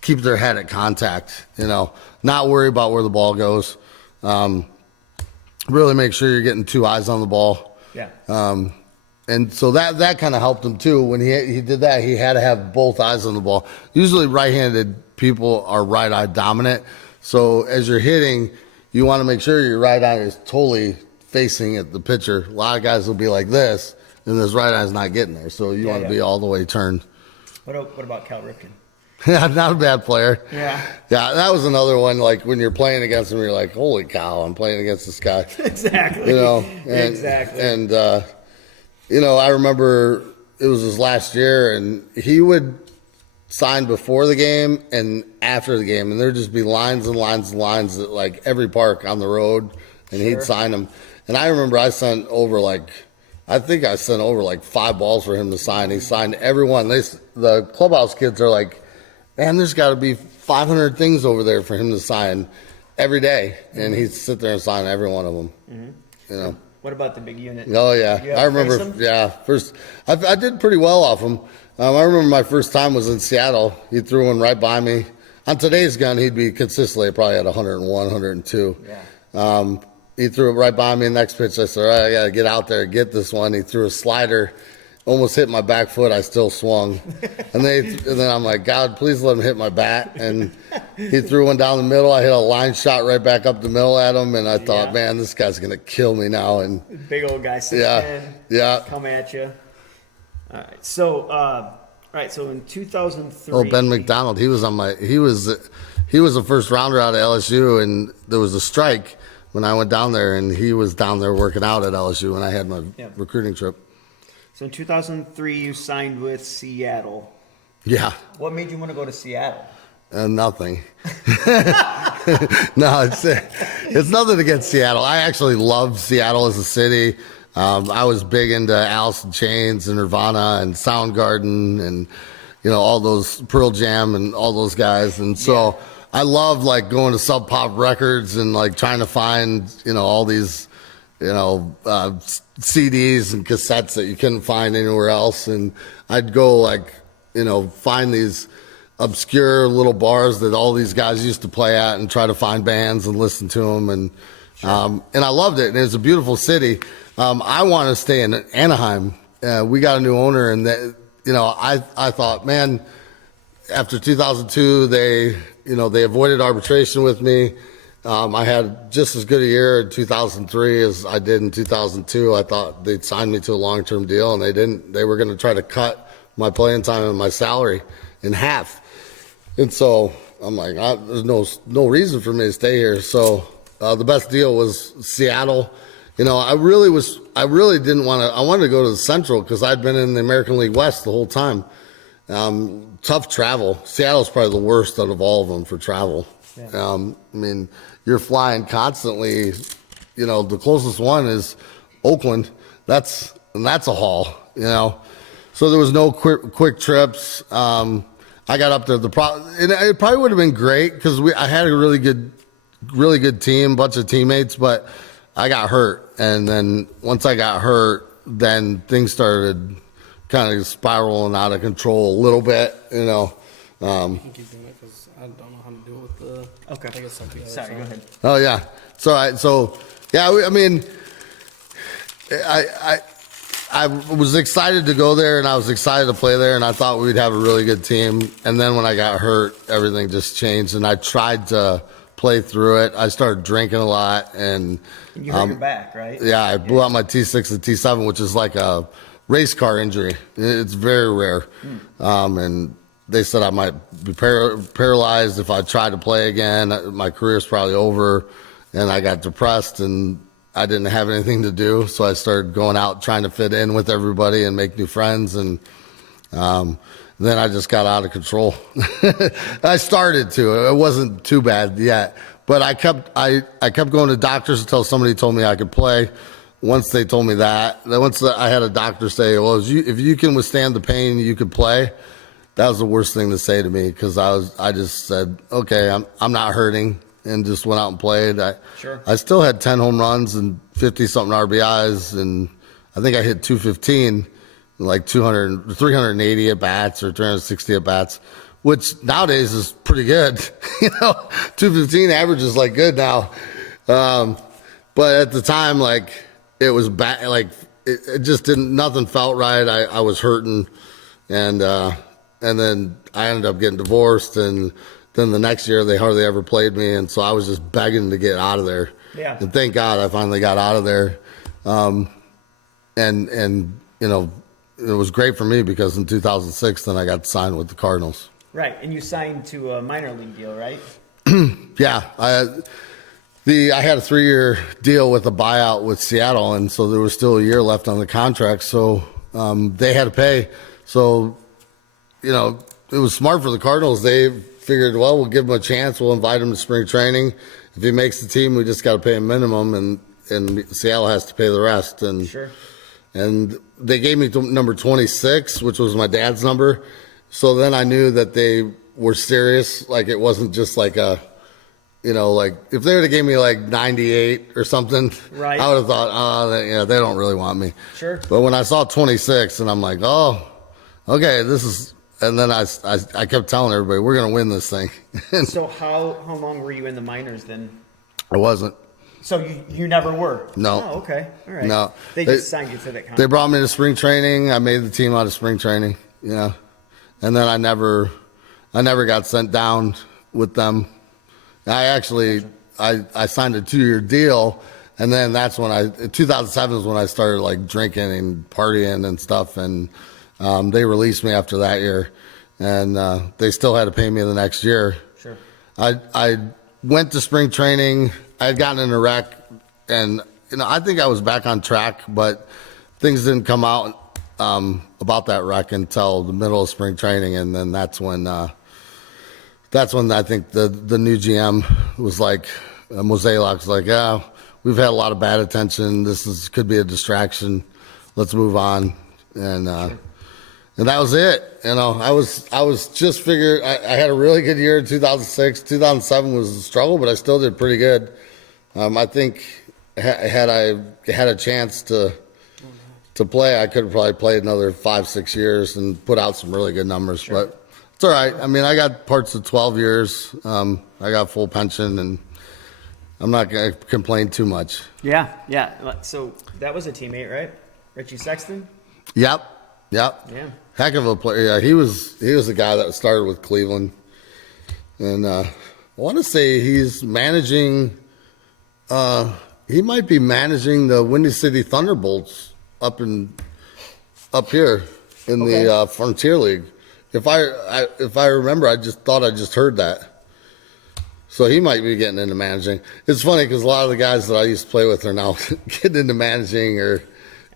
keep their head at contact. You know, not worry about where the ball goes. Really make sure you're getting 2 eyes on the ball. Yeah. And so that kind of helped him too. When he did that, he had to have both eyes on the ball. Usually right-handed people are right-eye dominant. So as you're hitting, you want to make sure your right eye is totally facing at the pitcher. A lot of guys will be like this, and this right eye's not getting there. So you want to be all the way turned. What about Cal Ripken? Yeah, not a bad player. Yeah. Yeah, that was another one. Like when you're playing against him, you're like, holy cow, I'm playing against this guy. Exactly. You know, Exactly. And you know, I remember it was his last year, and he would sign before the game and after the game, and there'd just be lines and lines and lines at like every park on the road, and he'd sign them. And I remember I sent over like 5 balls for him to sign. He signed every one. The clubhouse kids are like, man, there's got to be 500 things over there for him to sign every day, and he'd sit there and sign every one of them. You know. What about the big unit? Oh yeah, Did you I ever remember. face him? Yeah, first I did pretty well off him. I remember my first time was in Seattle. He threw one right by me. On today's gun, he'd be consistently probably at 101, 102. Yeah. He threw it right by me. Next pitch, I said, all right, I got to get out there and get this one. He threw a slider, almost hit my back foot. I still swung. And then I'm like, God, please let him hit my bat. And he threw one down the middle. I hit a line shot right back up the middle at him. And I thought, man, this guy's going to kill me now. And Big old guy, 6'10", yeah. come at you. All right, so in 2003. Oh, Ben McDonald, he was a first rounder out of LSU, and there was a strike when I went down there, and he was down there working out at LSU when I had my recruiting trip. So in 2003, you signed with Seattle. Yeah. What made you want to go to Seattle? Nothing. No, it's nothing against Seattle. I actually love Seattle as a city. I was big into Alice in Chains and Nirvana and Soundgarden and, all those Pearl Jam and all those guys. And so I love like going to Sub Pop Records and like trying to find, all these, CDs and cassettes that you couldn't find anywhere else. And I'd go like, find these obscure little bars that all these guys used to play at and try to find bands and listen to them. And I loved it. And it's a beautiful city. I want to stay in Anaheim. We got a new owner, and I thought, man, after 2002, they avoided arbitration with me. I had just as good a year in 2003 as I did in 2002. I thought they'd sign me to a long-term deal, and they didn't. They were going to try to cut my playing time and my salary in half. And so I'm like, there's no reason for me to stay here. So the best deal was Seattle. I really didn't want to. I wanted to go to the Central because I'd been in the American League West the whole time. Tough travel. Seattle's probably the worst out of all of them for travel. Yeah. You're flying constantly. The closest one is Oakland. That's a haul. So there was no quick trips. I got up there. And it probably would have been great because I had a really good team, bunch of teammates, but I got hurt. And then once I got hurt, then things started kind of spiraling out of control a little bit, I can keep doing it because I don't know how to deal with the. Okay. I guess something. Sorry, go ahead. Oh yeah. So yeah. I was excited to go there, and I was excited to play there, and I thought we'd have a really good team. And then when I got hurt, everything just changed, and I tried to play through it. I started drinking a lot, and You hurt your back, right? yeah, I blew out my T6 and T7, which is like a race car injury. It's very rare. And they said I might be paralyzed if I tried to play again. My career's probably over. And I got depressed, and I didn't have anything to do. So I started going out trying to fit in with everybody and make new friends. And then I just got out of control. I started to. It wasn't too bad yet. But I kept going to doctors until somebody told me I could play. Once they told me that, I had a doctor say, well, if you can withstand the pain, you could play. That was the worst thing to say to me because I just said, okay, I'm not hurting, and just went out and played. I still had 10 home runs and 50-something RBIs, and I think I hit 215, like 380 at-bats or 360 at-bats, which nowadays is pretty good. 215 average is like good now. But at the time, like, it was bad. Like, it just nothing felt right. I was hurting. And then I ended up getting divorced. And then the next year, they hardly ever played me. And so I was just begging to get out of there. Yeah. And thank God I finally got out of there. It was great for me because in 2006, then I got signed with the Cardinals. Right. And you signed to a minor league deal, right? Yeah. I had a 3-year deal with a buyout with Seattle, and so there was still a year left on the contract. So they had to pay. So, it was smart for the Cardinals. They figured, well, we'll give him a chance. We'll invite him to spring training. If he makes the team, we just got to pay him minimum, and Seattle has to pay the rest. And Sure. and they gave me number 26, which was my dad's number. So then I knew that they were serious. Like, it wasn't just like a, like if they would have gave me like 98 or something, Right. I would have thought, they don't really want me. Sure. But when I saw 26, and I'm like, oh, okay, this is. And then I kept telling everybody, we're going to win this thing. And So how long were you in the minors then? I wasn't. So you never were? No. Oh, okay. All right. No. They just signed you to that contract. They brought me to spring training. I made the team out of spring training. Yeah. And then I never got sent down with them. I signed a 2-year deal, and then that's when 2007 is when I started like drinking and partying and stuff, and they released me after that year, and they still had to pay me the next year. Sure. I went to spring training. I had gotten in a wreck, and I think I was back on track, but things didn't come out about that wreck until the middle of spring training, and then that's when I think the new GM was like, Mozeliak was like, yeah, we've had a lot of bad attention. Could be a distraction. Let's move on, and that was it. I was just figured. I had a really good year in 2006. 2007 was a struggle, but I still did pretty good. I think had I had a chance to play, I could have probably played another 5-6 years and put out some really good numbers. Sure. But it's all right. I mean, I got parts of 12 years. I got full pension, and I'm not going to complain too much. Yeah. So that was a teammate, right? Richie Sexton? Yep. Yeah. Heck of a player. Yeah, he was the guy that started with Cleveland, and I want to say he's managing. He might be managing the Windy City Thunderbolts up here in the Frontier League. If I remember, I just thought I just heard that. So he might be getting into managing. It's funny because a lot of the guys that I used to play with are now getting into managing or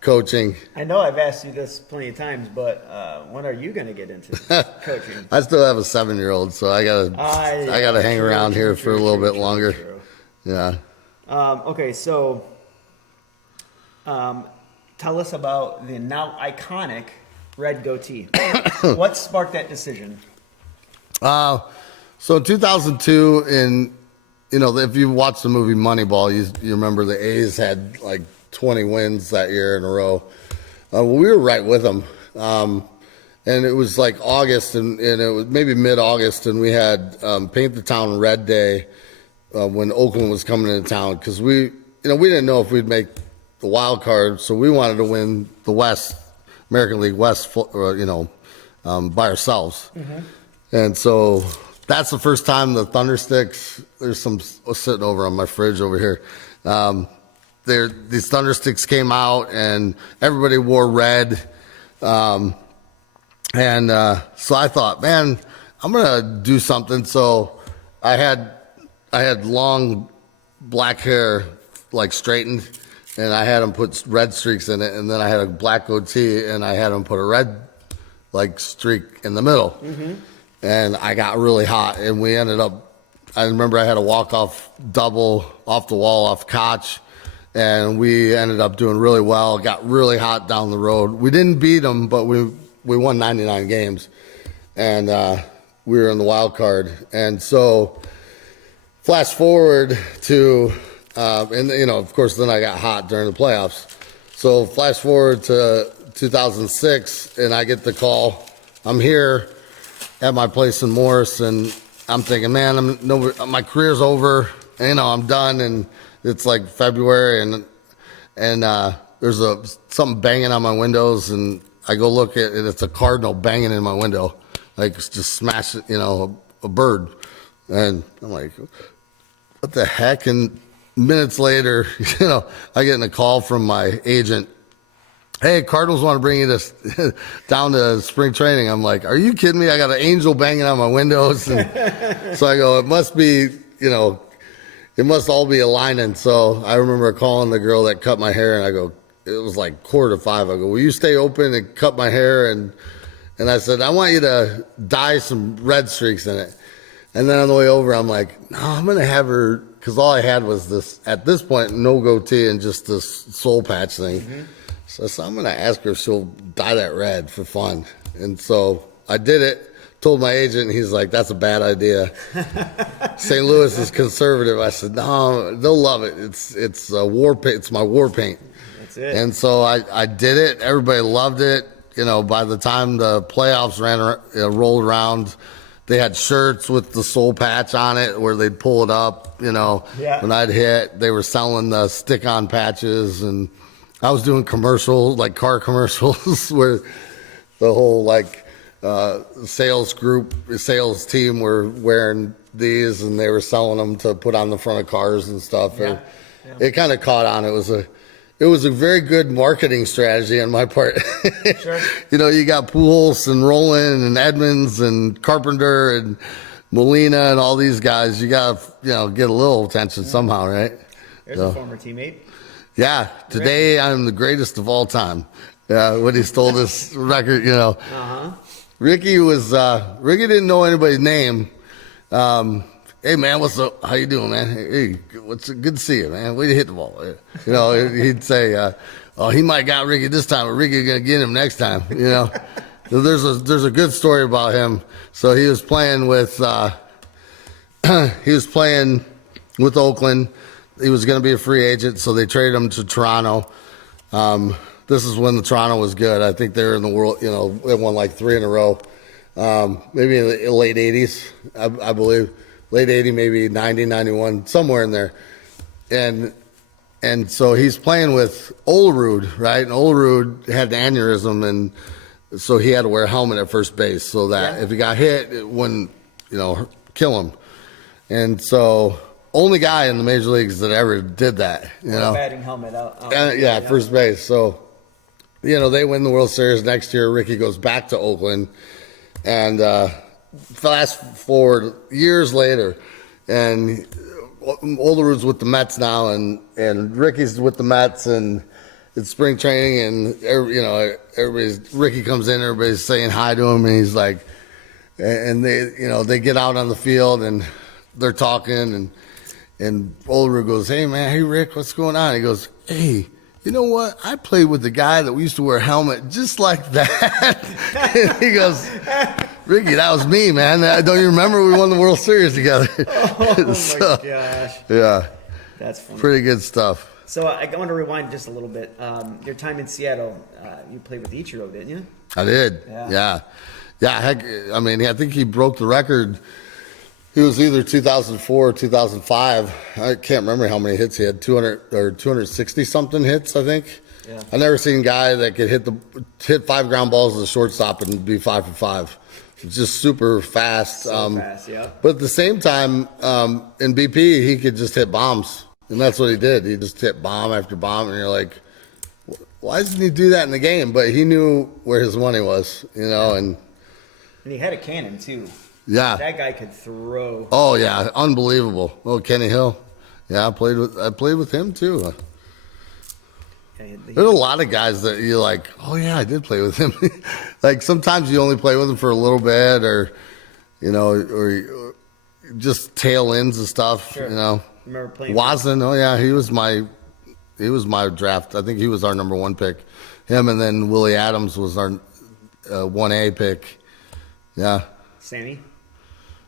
coaching. I know I've asked you this plenty of times, but when are you going to get into coaching? I still have a 7-year-old, so I gotta hang around here for a little bit longer. True. Yeah. Okay, so tell us about the now iconic red goatee. What sparked that decision? So in 2002, if you watched the movie Moneyball, you remember the A's had like 20 wins that year in a row. We were right with them. And it was like August, and it was maybe mid-August, and we had Paint the Town Red Day when Oakland was coming into town, because we didn't know if we'd make the wild card, so we wanted to win the West, American League West, by ourselves. Mm-hmm. And so that's the first time the Thundersticks, there's some sitting over on my fridge over here. These Thundersticks came out, and everybody wore red. So I thought, man, I'm going to do something. So I had long black hair, like straightened, and I had them put red streaks in it. And then I had a black goatee, and I had them put a red, like, streak in the middle. Mm-hmm. And I got really hot, and we ended up, I remember I had a walk-off double off the wall off Koch, and we ended up doing really well, got really hot down the road. We didn't beat them, but we won 99 games, and we were in the wild card. And so flash forward to, of course, then I got hot during the playoffs. So flash forward to 2006, and I get the call. I'm here at my place in Morris, and I'm thinking, man, my career's over. And, I'm done, and it's like February, and there's something banging on my windows, and I go look at it. It's a cardinal banging in my window, like just smash it, a bird. And I'm like, what the heck? And minutes later, I get a call from my agent. Hey, Cardinals want to bring you down to spring training. I'm like, are you kidding me? I got an angel banging on my windows. And so I go, it must be, it must all be aligning. So I remember calling the girl that cut my hair, and I go, it was like 4:45. I go, will you stay open and cut my hair? And And I said, I want you to dye some red streaks in it. And then on the way over, I'm like, no, I'm going to have her, because all I had was this, at this point, no goatee and just this soul patch thing. So I said, I'm going to ask her if she'll dye that red for fun. And so I did it, told my agent, and he's like, that's a bad idea. St. Louis is conservative. I said, no, they'll love it. It's war paint. It's my war paint. That's it. And so I did it. Everybody loved it. You know, by the time the playoffs rolled around, they had shirts with the soul patch on it where they'd pull it up, you know. Yeah. When I'd hit, they were selling the stick-on patches, and I was doing commercials, like car commercials, where the whole, like, sales team were wearing these, and they were selling them to put on the front of cars and stuff. Yeah. It kind of caught on. It was a very good marketing strategy on my part. Sure. You know, you got Pujols and Roland and Edmonds and Carpenter and Molina and all these guys. You got to, you know, get a little attention somehow, right? There's So, a former teammate. yeah, today I'm the greatest of all time. Yeah, when he stole this record, you know. Uh-huh. Ricky didn't know anybody's name. Hey man, what's up? How you doing, man? Hey, good to see you, man. Way to hit the ball. You know, he'd say, "Oh, he might got Ricky this time, but Ricky gonna get him next time." You know, so there's a good story about him. So he was playing with Oakland. He was gonna be a free agent, so they traded him to Toronto. This is when the Toronto was good. I think they were in the world. You know, they won like 3 in a row. Maybe in the late '80s, I believe. Late 80, maybe 90, 91, somewhere in there. And so he's playing with Olerud, right? And Olerud had an aneurysm, and so he had to wear a helmet at first base so that if he got hit, it wouldn't, you know, kill him. And so only guy in the major leagues that ever did that, you know. Batting helmet out. Yeah, first base. So, you know, they win the World Series next year. Ricky goes back to Oakland, and fast forward years later, and Olerud's with the Mets now, and Ricky's with the Mets, and it's spring training, and you know, Ricky comes in, everybody's saying hi to him, and he's like, and they get out on the field, and they're talking, and Olerud goes, hey man, hey Rick, what's going on? He goes, hey, you know what? I played with the guy that we used to wear a helmet just like that. And he goes, Ricky, that was me, man. Don't you remember we won the World Series together? Oh, my gosh. Yeah. That's funny. Pretty good stuff. So I want to rewind just a little bit. Your time in Seattle, you played with Ichiro, didn't you? I did. Yeah. Yeah, heck, I mean, I think he broke the record. He was either 2004 or 2005. I can't remember how many hits he had. 200 or 260 something hits, I think. Yeah. I never seen a guy that could hit 5 ground balls as a shortstop and be 5 for 5. It's just super fast. Fast, yeah. But at the same time, in BP, he could just hit bombs, and that's what he did. He just hit bomb after bomb, and you're like, why doesn't he do that in the game? But he knew where his money was, you know, and he had a cannon, too. yeah. That guy could throw. Oh yeah, unbelievable. Oh, Kenny Hill. Yeah, I played with him too. There's a lot of guys that you're like, oh yeah, I did play with him. Like sometimes you only play with him for a little bit, or you know, or just tail ends and stuff. Sure. You know, Remember playing? Wasden. Oh yeah, he was my draft. I think he was our number 1 pick. Him, and then Willie Adams was our 1A pick. Yeah.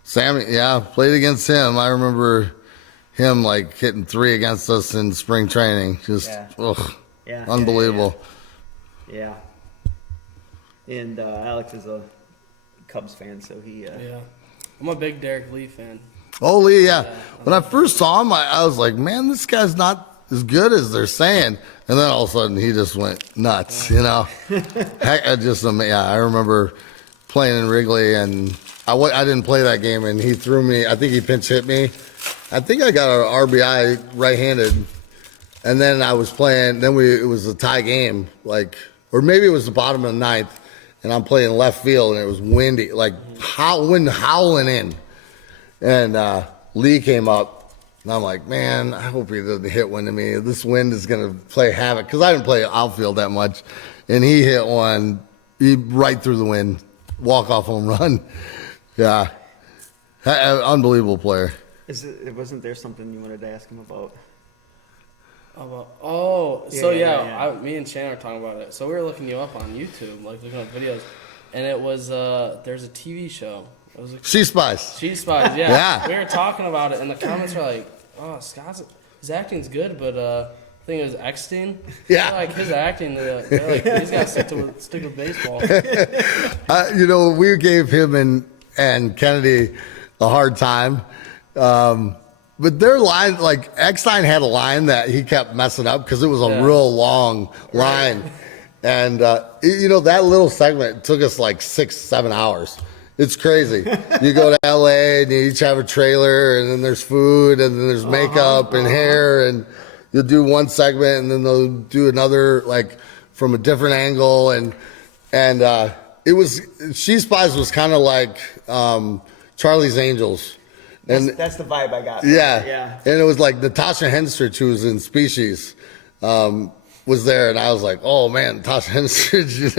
Sammy, yeah, played against him. I remember him like hitting 3 against us in spring training. Just, unbelievable. Yeah. And Alex is a Cubs fan, so he. Yeah, I'm a big Derek Lee fan. Oh, Lee, yeah. When I first saw him, I was like, man, this guy's not as good as they're saying. And then all of a sudden, he just went nuts, you know. Heck, I remember playing in Wrigley, and I didn't play that game, and he threw me. I think he pinch hit me. I think I got an RBI right-handed, and then I was playing. Then it was a tie game, or maybe it was the bottom of the 9th, and I'm playing left field, and it was windy, like wind howling in, and Lee came up, and I'm like, man, I hope he doesn't hit one to me. This wind is gonna play havoc because I didn't play outfield that much, and he hit one right through the wind. walk-off home run. Yeah. Unbelievable player. Wasn't there something you wanted to ask him about? Me and Shannon are talking about it. So we were looking you up on YouTube, like looking up videos, and it was there's a TV show. It was She Spies. She Spies, yeah. Yeah. We were talking about it, and the comments were like, "Oh, his acting's good, but I think it was Eckstein. Yeah. Like his acting, they're like he's got to stick with baseball." We gave him and Kennedy a hard time. But their line, like Eckstein had a line that he kept messing up because it was a real long line. And, that little segment took us like 6-7 hours. It's crazy. You go to LA and you each have a trailer, and then there's food, and then there's makeup and hair, and you'll do one segment, and then they'll do another, like from a different angle. And it was, She Spies was kind of like Charlie's Angels. And That's the vibe I got. yeah. And it was like Natasha Henstridge, who was in Species, was there, and I was like, oh man, Natasha Henstridge,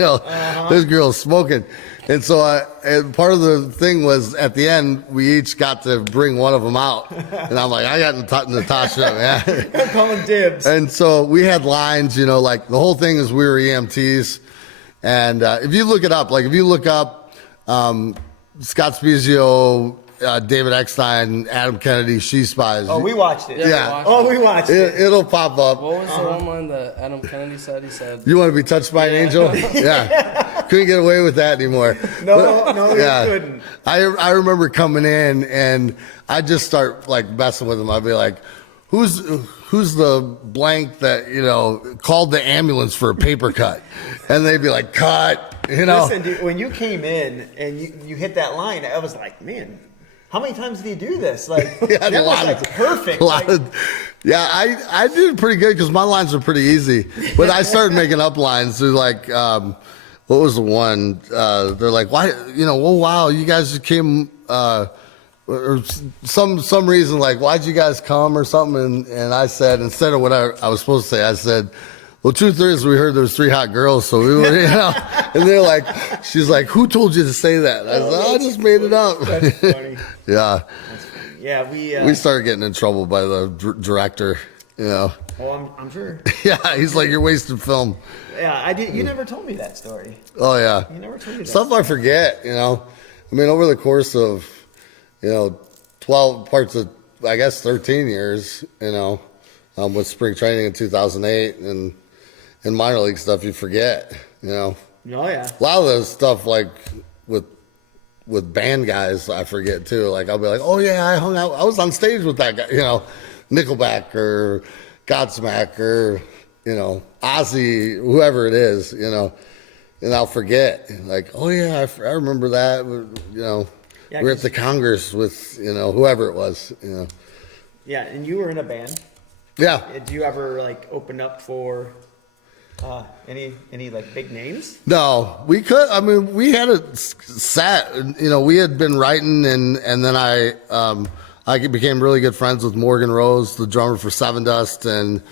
this girl's smoking. And so and part of the thing was at the end, we each got to bring one of them out. And I'm like, I got Natasha, man. I'm calling dibs. And so we had lines, like the whole thing is we were EMTs. And if you look it up, Scott Spiezio, David Eckstein, Adam Kennedy, She Spies. Oh, we watched it. Yeah. We watched it. It'll pop up. What was the one line that Adam Kennedy said? He said, You want to be touched by an angel? Yeah. Couldn't get away with that anymore. No, you couldn't. I remember coming in and I'd just start like messing with them. I'd be like, who's the blank that, called the ambulance for a paper cut? And they'd be like, cut, Listen, dude, when you came in and you hit that line, I was like, man, how many times did he do this? Like, Yeah, that was like perfect. I did pretty good because my lines were pretty easy. But I started making up lines. They're like, what was the one? They're like, why? Wow, you guys just came, or some reason like, why'd you guys come or something? And I said, instead of what I was supposed to say, I said, well, truth is, we heard there was 3 hot girls, so we were, And they're like, she's like, who told you to say that? I said, I just made it up. That's funny. Yeah. Yeah, We started getting in trouble by the director, Oh, I'm sure. Yeah, he's like, you're wasting film. Yeah, I did. You never told me that story. Oh, yeah. You never told me that. Stuff I forget, I mean, over the course of, 12 parts of, I guess, 13 years, with spring training in 2008 and minor league stuff, you forget, Oh, yeah. A lot of those stuff, like, with band guys, I forget, too. Like, I'll be like, oh, yeah, I was on stage with that guy, Nickelback or Godsmack or, Ozzy, whoever it is, and I'll forget. Like, oh, yeah, I remember that, Yeah, we're at the Congress with, whoever it was, Yeah, and you were in a band. Yeah. Did you ever like open up for any like big names? No, we could. I mean, we had a set. We had been writing, and then I became really good friends with Morgan Rose, the drummer for Seven Dust, and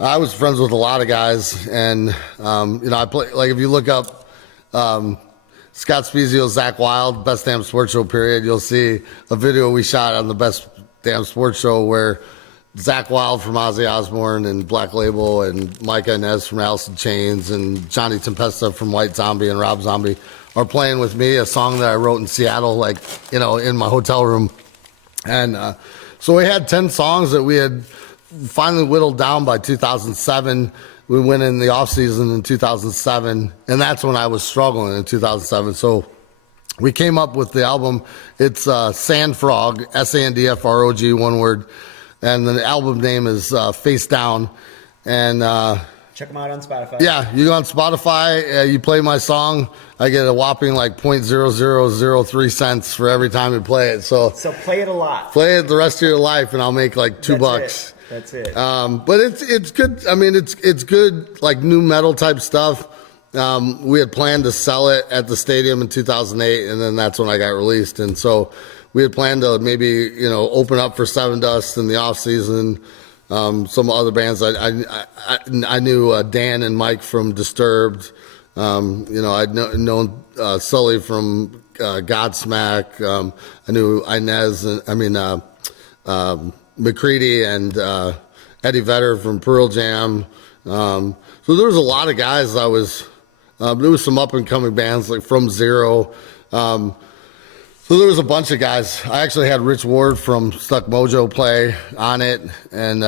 I was friends with a lot of guys. And I play, like, if you look up Scott Spiezio, Zach Wild, Best Damn Sports Show period, you'll see a video we shot on the Best Damn Sports Show where Zach Wild from Ozzy Osbourne and Black Label, and Micah Inez from Alice in Chains, and Johnny Tempesta from White Zombie, and Rob Zombie are playing with me a song that I wrote in Seattle, in my hotel room. And so we had 10 songs that we had finally whittled down by 2007. We went in the off season in 2007, and that's when I was struggling in 2007. So we came up with the album. It's Sandfrog, Sandfrog, one word. And the album name is Face Down. And Check them out on Spotify. yeah, you go on Spotify, you play my song, I get a whopping like 0.0003 cents for every time you play it. So play it a lot. play it the rest of your life, and I'll make like $2. That's it. But it's good. I mean, it's good, like new metal type stuff. We had planned to sell it at the stadium in 2008, and then that's when I got released. And so we had planned to maybe, open up for Seven Dust in the off season. Some other bands I knew Dan and Mike from Disturbed, I'd known Sully from Godsmack. I knew Inez, McCready and Eddie Vedder from Pearl Jam. So there was a lot of guys I was. There was some up and coming bands like From Zero. So there was a bunch of guys. I actually had Rich Ward from Stuck Mojo play on it, and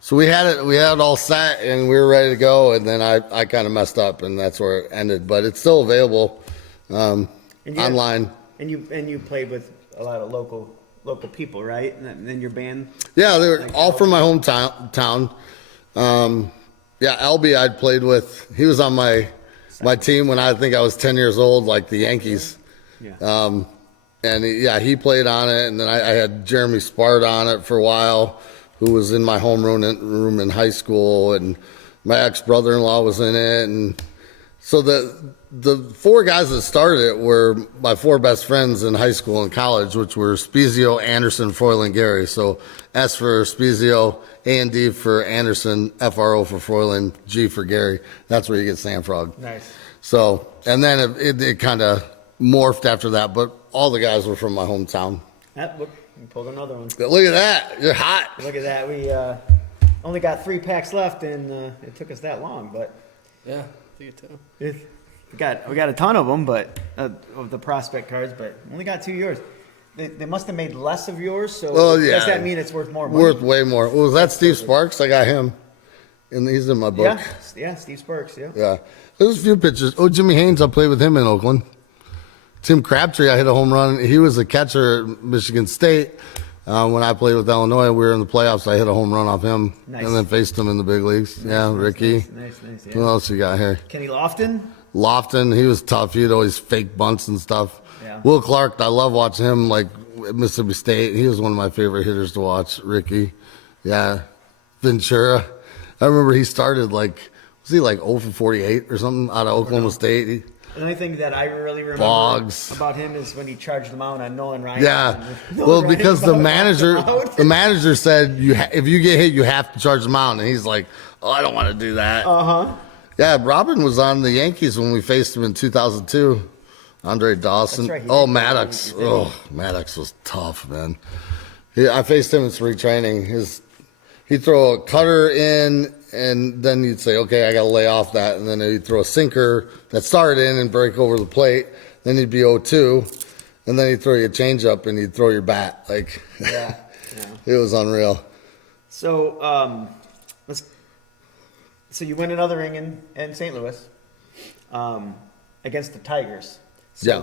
so we had it all set, and we were ready to go. And then I kind of messed up, and that's where it ended. But it's still available online. And you played with a lot of local people, right? And then your band. Yeah, they were all from my hometown. Albie I'd played with. He was on my team when I think I was 10 years old, like the Yankees. Yeah. And he played on it, and then I had Jeremy Spart on it for a while, who was in my homeroom in high school, and my ex-brother-in-law was in it, and so the four guys that started it were my four best friends in high school and college, which were Spiezio, Anderson, Froyland, and Gary. So S for Spiezio, A and D for Anderson, FRO for Froyland, G for Gary. That's where you get Sandfrog. Nice. So, and then it kind of morphed after that, but all the guys were from my hometown. Look, you pulled another one. But look at that. You're hot. Look at that. We only got 3 packs left, and it took us that long, but Yeah, I think it too. we got a ton of them, but of the prospect cards, but only got 2 yours. They must have made less of yours, so does that mean it's worth more money? Worth way more. Was that Steve Sparks? I got him. And he's in my book. Yeah, Steve Sparks, yeah. Yeah. There's a few pictures. Oh, Jimmy Haynes, I played with him in Oakland. Tim Crabtree, I hit a home run. He was a catcher at Michigan State. When I played with Illinois, we were in the playoffs. I hit a home run off him. Nice. And then faced him in the big leagues. Ricky. Nice, yeah. Who else you got here? Kenny Lofton? Lofton, he was tough. He'd always fake bunts and stuff. Yeah. Will Clark, I love watching him, like at Mississippi State. He was one of my favorite hitters to watch. Ricky. Yeah. Ventura. I remember he started was he 0 for 48 or something out of Oklahoma State? The only thing that I really remember Boggs. about him is when he charged them out on Nolan Ryan. Yeah. Nolan Well, Ryan because the out. manager said if you get hit, you have to charge them out, and he's like, "Oh, I don't want to do that." Yeah, Robin was on the Yankees when we faced him in 2002. Andre Dawson. That's right, Oh, Maddox. Oh, Maddox was tough, man. I faced him in spring training. He'd throw a cutter in, and then you'd say, okay, I got to lay off that. And then he'd throw a sinker that started in and break over the plate. Then he'd be 0-2. And then he'd throw you a changeup, and he'd throw your bat. Yeah. It was unreal. So, so you win another ring in St. Louis against the Tigers. So Yeah.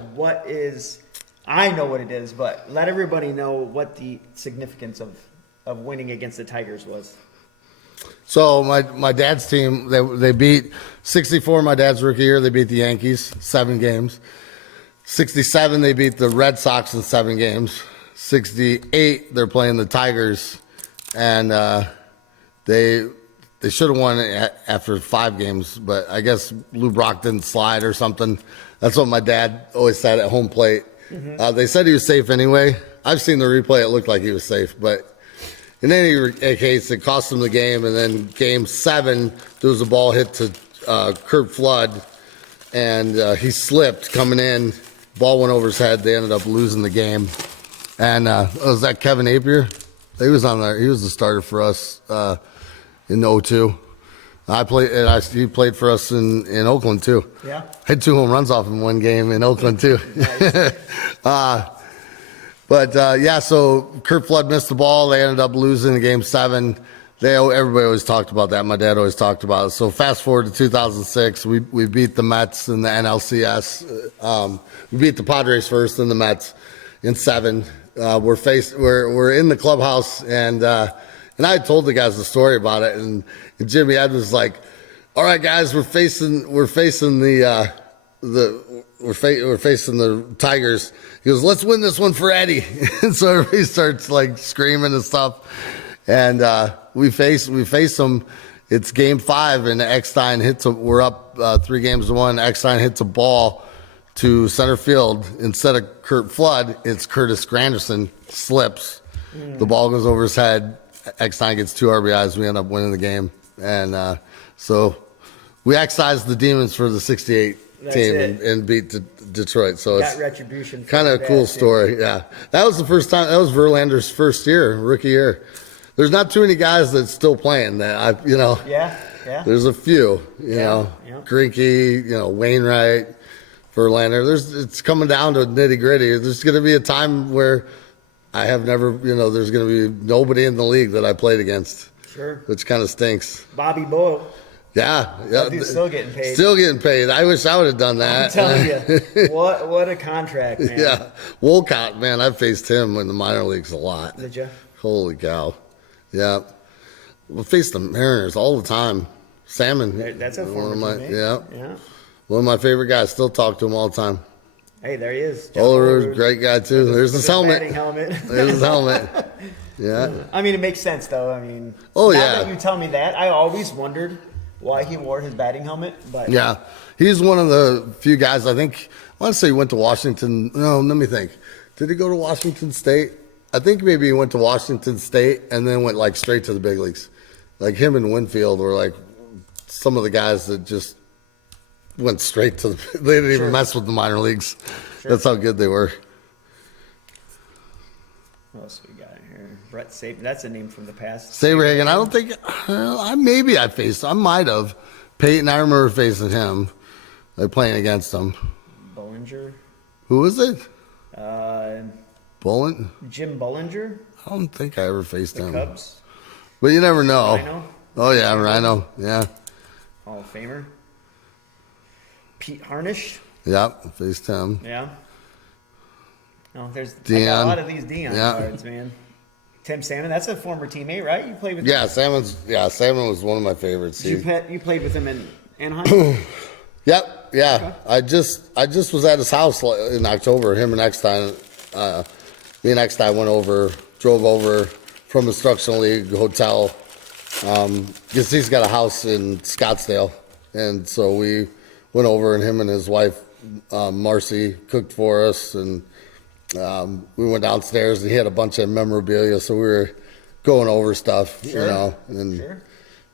I know what it is, but let everybody know what the significance of winning against the Tigers was. So my dad's team, they beat 64, my dad's rookie year, they beat the Yankees 7 games. 67, they beat the Red Sox in 7 games. 68, they're playing the Tigers, and they should have won after 5 games, but I guess Lou Brock didn't slide or something. That's what my dad always said at home plate. They said he was safe anyway. I've seen the replay, it looked like he was safe, but in any case, it cost them the game. And then game 7, there was a ball hit to Kurt Flood, and he slipped coming in. Ball went over his head. They ended up losing the game. And was that Kevin Napier? He was on there. He was the starter for us in 02. He played for us in Oakland too. Yeah. I had 2 home runs off in 1 game in Oakland too. So Kurt Flood missed the ball. They ended up losing in game 7. Everybody always talked about that. My dad always talked about it. So fast forward to 2006, we beat the Mets in the NLCS. We beat the Padres first, then the Mets in 7. We're in the clubhouse, and I had told the guys the story about it, and Jimmy Ed was like, "All right, guys, we're facing the Tigers." He goes, "Let's win this one for Eddie." And so everybody starts screaming and stuff. And we face them. It's game 5, and Eckstein we're up 3-1. Eckstein hits a ball to center field. Instead of Kurt Flood, it's Curtis Granderson, slips. The ball goes over his head. Eckstein gets 2 RBIs. We end up winning the game. And so we excised the Demons for the '68 That's team it. and beat Detroit. So Got it's retribution. for kind of a that, cool too. story. Yeah, that was the first time. That was Verlander's first year, rookie year. There's not too many guys that's still playing that. Yeah, yeah. There's a few. You Yeah, know, yeah. Greinke, Wainwright, Verlander. It's coming down to nitty gritty. There's going to be a time where I have never. There's going to be nobody in the league that I played against, Sure. which kind of stinks. Bobby Boyle. Yeah. That dude's still getting paid. Still getting paid. I wish I would have done that. I'm telling you, what a contract, man. Yeah. Wolcott, man, I faced him in the minor leagues a lot. Did you? Holy cow. Yeah. We faced the Mariners all the time. Salmon. That's a one former of my, teammate. yeah. Yeah. One of my favorite guys. Still talk to him all the time. Hey, there he is. Jeff Olerud, Olerud. great guy too. There's With his helmet. batting helmet. There's his helmet. Yeah. I mean, it makes sense, though. I mean, Oh, now yeah. that you tell me that, I always wondered why he wore his batting helmet. But Yeah. He's one of the few guys, I want to say he went to Washington. No, let me think. Did he go to Washington State? I think maybe he went to Washington State and then went like straight to the big leagues. Like him and Winfield were like some of the guys that just went straight to the. They didn't even mess with the minor leagues. Sure. That's how good they were. what else we got here? Brett Saber. That's a name from the past. Saberhagen, I don't think. I might have. Peyton, I remember facing him. Like playing against him. Bollinger. Who was it? Uh, Bolin? Jim Bollinger. I don't think I ever faced The him. Cubs. But you never know. Rhino. Oh yeah, Rhino. Yeah. Hall of Famer. Pete Harnish. Yep. Faced him. Yeah. No, I got Dion. a lot of these Dion Yeah. cards, man. Tim Salmon. That's a former teammate, right? You played with. Yeah, Salmon was one of my favorites. You played with him in Anaheim. Yep. Yeah. I just was at his house in October. Him and Eckstein. Me and Eckstein drove over from Instructional League hotel. Because he's got a house in Scottsdale, and so we went over, and him and his wife Marcy cooked for us, and we went downstairs, and he had a bunch of memorabilia, so we were going over stuff, Sure. and Sure.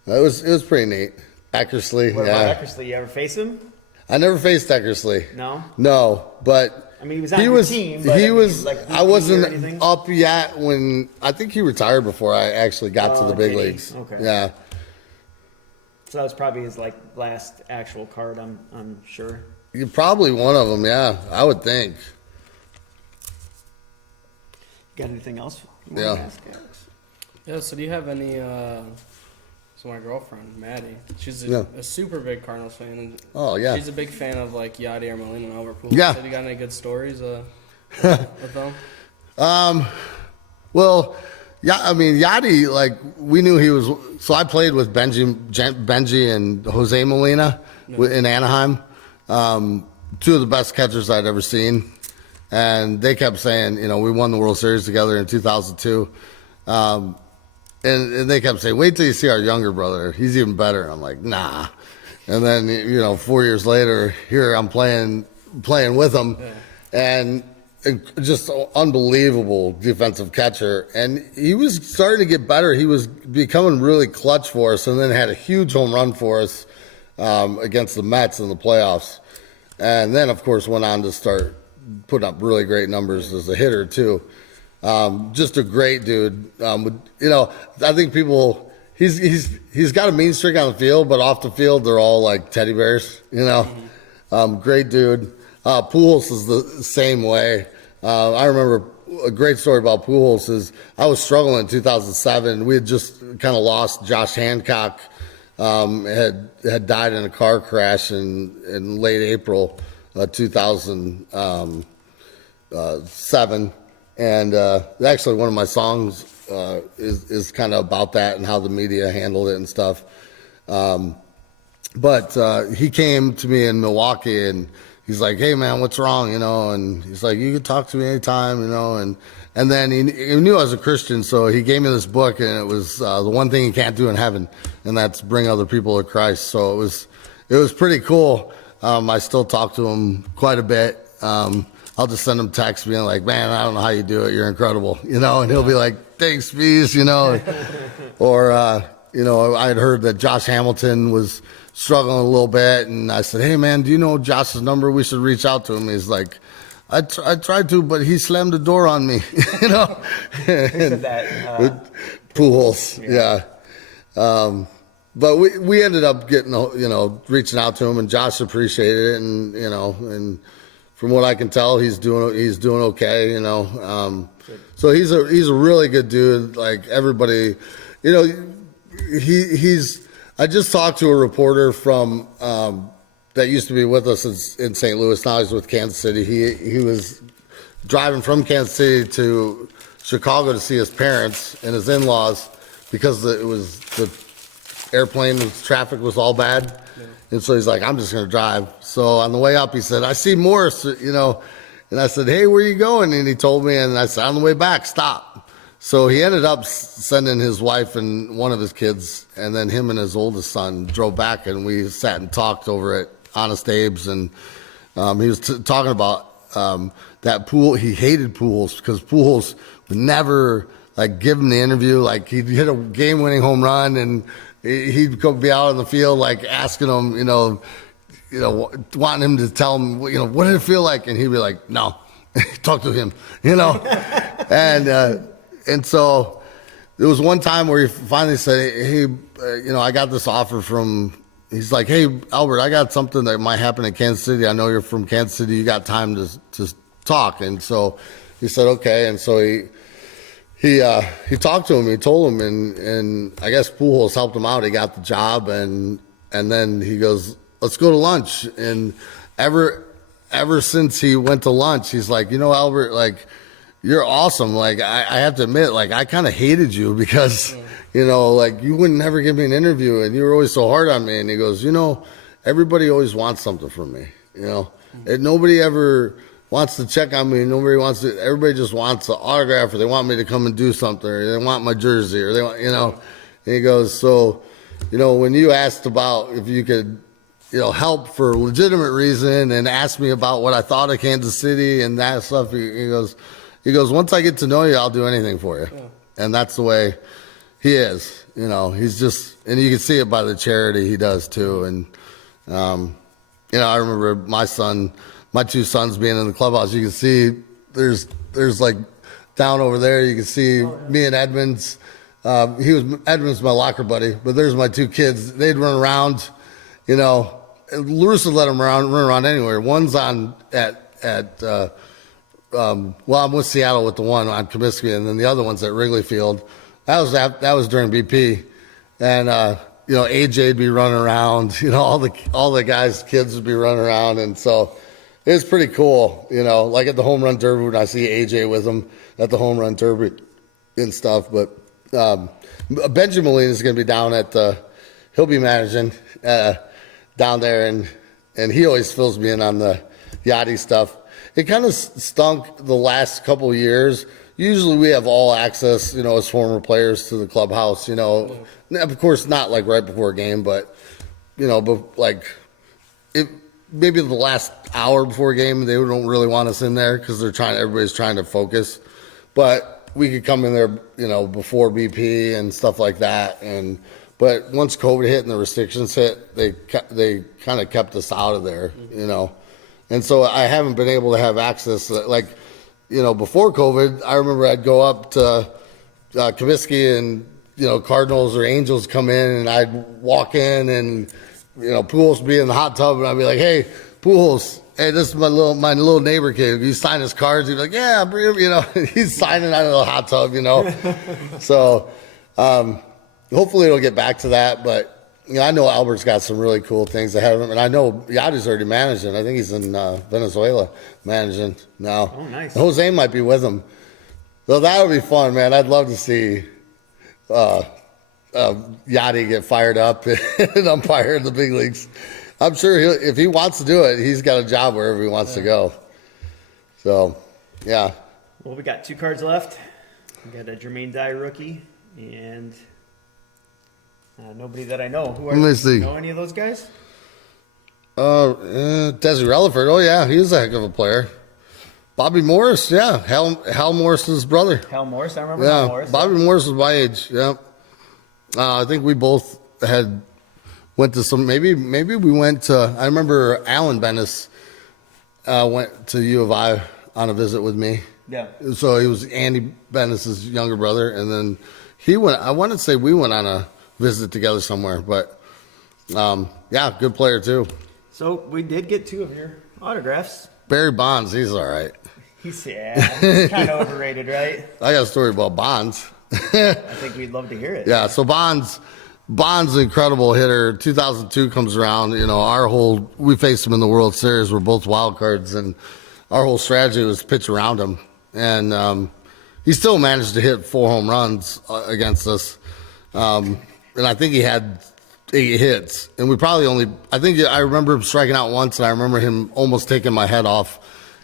it was pretty neat. Eckersley, What yeah. about Eckersley? You ever face him? I never faced Eckersley. No. But I mean, he was on your team, but he I mean, was. like, I rookie or wasn't anything? up yet when I think he retired before I actually got to the big did he? leagues. Okay. Yeah. So that was probably his last actual card. I'm sure. You're probably one of them, yeah. I would think. Got anything else? You Yeah. wanna ask Alex? Yeah, so do you have any, so my girlfriend, Maddie, she's Yeah. a super big Cardinals fan. And Oh, yeah. She's a big fan of, like, Yachty or Molina and Albert Pujols. Yeah. So do you got any good stories with them? Well, yeah. I mean, Yachty, like we knew he was. So I played with Benji and Jose Molina in Anaheim. Two of the best catchers I'd ever seen, and they kept saying, we won the World Series together in 2002. And they kept saying, wait till you see our younger brother. He's even better. And I'm like, nah. And then, 4 years later, here I'm playing with him. Yeah. And just unbelievable defensive catcher. And he was starting to get better. He was becoming really clutch for us, and then had a huge home run for us against the Mets in the playoffs. And then, of course, went on to start putting up really great numbers as a hitter, too. Just a great dude. I think people, he's got a mean streak on the field, but off the field, they're all like teddy bears, Great dude. Pujols is the same way. I remember a great story about Pujols is I was struggling in 2007. We had just kind of lost Josh Hancock, had died in a car crash in late April 2007. And actually, one of my songs is kind of about that and how the media handled it and stuff. But he came to me in Milwaukee, and he's like, "Hey, man, what's wrong?" And he's like, "You can talk to me anytime," And then he knew I was a Christian, so he gave me this book, and it was the one thing you can't do in heaven, and that's bring other people to Christ. So it was pretty cool. I still talk to him quite a bit. I'll just send him texts being like, "Man, I don't know how you do it. You're incredible," and he'll be like, "Thanks, Spiez," Or I had heard that Josh Hamilton was struggling a little bit. And I said, hey, man, do you know Josh's number? We should reach out to him. He's like, I tried to, but he slammed the door on me, you know. Who said that? Pujols, yeah. But we ended up getting, you know, reaching out to him, and Josh appreciated it, and you know, and from what I can tell, he's doing okay, you know. So he's a really good dude. Like everybody, you know, he's. I just talked to a reporter from that used to be with us in St. Louis. Now he's with Kansas City. He was driving from Kansas City to Chicago to see his parents and his in-laws because it was the airplane traffic was all bad. Yeah. And so he's like, I'm just going to drive. So on the way up, he said, I see Morris, you know. And I said, hey, where are you going? And he told me, and I said, on the way back, stop. So he ended up sending his wife and one of his kids, and then him and his oldest son drove back, and we sat and talked over at Honest Abe's. And he was talking about that Poole. He hated Pujols because Pujols would never like give him the interview. Like he'd hit a game-winning home run, and he'd go be out on the field like asking him, you know, wanting him to tell him, you know, what did it feel like, and he'd be like, no, talk to him, you know, and so there was one time where he finally said, hey, you know, I got this offer from. He's like, hey, Albert, I got something that might happen in Kansas City. I know you're from Kansas City. You got time to talk. And so he said, okay. And so he talked to him. He told him, and I guess Pujols helped him out. He got the job, and then he goes, let's go to lunch. And ever since he went to lunch, he's like, you know, Albert, like, you're awesome. Like, I have to admit, like, I kind of hated you because, you know, like, you wouldn't never give me an interview, and you were always so hard on me. And he goes, you know, everybody always wants something from me, you know. And nobody ever wants to check on me. Everybody just wants an autograph, or they want me to come and do something, or they want my jersey, or they want, you know. And he goes, so, you know, when you asked about if you could, you know, help for a legitimate reason and asked me about what I thought of Kansas City and that stuff, he goes, once I get to know you, I'll do anything for you. Yeah. And that's the way he is. You know, he's just, and you can see it by the charity he does too. And, you know, I remember my two sons being in the clubhouse. You can see there's like down over there, you can see me and Edmonds. Edmonds, my locker buddy, but there's my two kids. They'd run around, you know, Lewis would let them run around anywhere. One's on I'm with Seattle with the one on Comiskey, and then the other one's at Wrigley Field. That was during BP, and you know, AJ'd be running around. You know, all the guys' kids would be running around, and so it was pretty cool. You know, like at the home run derby when I see AJ with them at the home run derby and stuff. But Benjamin Molina is going to be down at he'll be managing down there, and he always fills me in on the Yachty stuff. It kind of stunk the last couple of years. Usually we have all access, you know, as former players to the clubhouse, you know. Yeah. Of course, not like right before a game, but, you know, but like maybe the last hour before a game, they don't really want us in there because everybody's trying to focus. But we could come in there, you know, before BP and stuff like that. But once COVID hit and the restrictions hit, they kind of kept us out of there, you know. And so I haven't been able to have access. Like, you know, before COVID, I remember I'd go up to Comiskey and, you know, Cardinals or Angels come in, and I'd walk in, and, you know, Pujols would be in the hot tub, and I'd be like, hey, Pujols, hey, this is my little neighbor kid. If you sign his cards, he'd be like, yeah, you know, he's signing out of the hot tub, you know. So hopefully it'll get back to that, but. You know, I know Albert's got some really cool things ahead of him, and I know Yachty's already managing. I think he's in Venezuela managing now. Oh, nice. Jose might be with him. So that would be fun, man. I'd love to see Yachty get fired up and umpire in the big leagues. I'm sure if he wants to do it, he's got a job wherever he wants to go. So, yeah. Well, we got 2 cards left. We got a Jermaine Dye rookie and... nobody that I know. Who are Let me see. Know any of those guys? Desi Relaford. Oh, yeah. He was a heck of a player. Bobby Morris. Yeah. Hal Morris's brother. Hal Morris. I remember Hal Morris. Bobby Morris was my age. Yeah. I think we both had went to some, maybe we went to, I remember Alan Bennis went to U of I on a visit with me. Yeah. So he was Andy Bennis's younger brother, and then he went. I want to say we went on a visit together somewhere, but yeah, good player too. So we did get 2 of your autographs. Barry Bonds, he's all right. He's kind of overrated, right? I got a story about Bonds. I think we'd love to hear it. Yeah, so Bonds, an incredible hitter. 2002 comes around. You know, we faced him in the World Series. We're both wild cards, and our whole strategy was to pitch around him. And he still managed to hit 4 home runs against us. And I think he had 8 hits. And we probably I remember him striking out once, and I remember him almost taking my head off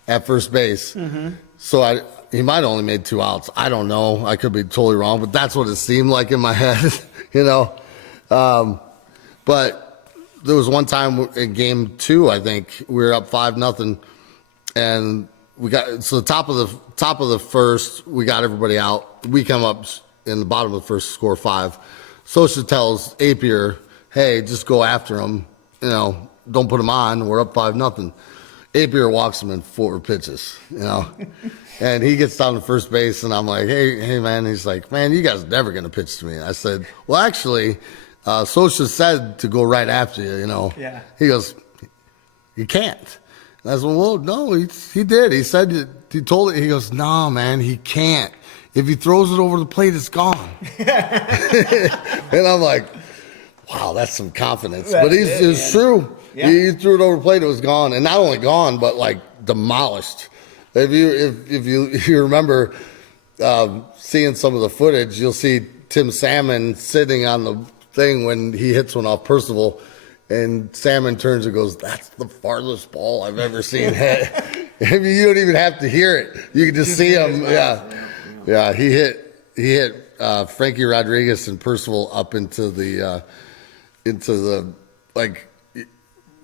at first base. Mm-hmm. So he might have only made 2 outs. I don't know. I could be totally wrong, but that's what it seemed like in my head, you know. But there was one time in game 2, I think we were up 5-0, and we got the top of the first. We got everybody out. We come up in the bottom of the first, score 5. Socha tells Apier, "Hey, just go after him. You know, don't put him on. We're up 5-0." Apier walks him in 4 pitches, you know, and he gets down to first base, and I'm like, hey, man. He's like, "Man, you guys are never going to pitch to me." I said, "Well, actually, Socha said to go right after you, you know." Yeah. He goes, "You can't." And I said, "Well, no, he did. He said, he told it." He goes, "No, man, he can't. If he throws it over the plate, it's gone." And I'm like, wow, that's some confidence. But it's true. Yeah. He threw it over the plate, it was gone. And not only gone, but like demolished. If you remember seeing some of the footage, you'll see Tim Salmon sitting on the thing when he hits one off Percival, and Salmon turns and goes, "That's the farthest ball I've ever seen hit." I mean, you don't even have to hear it. You can just see him. Yeah. He hit Frankie Rodriguez and Percival up into the like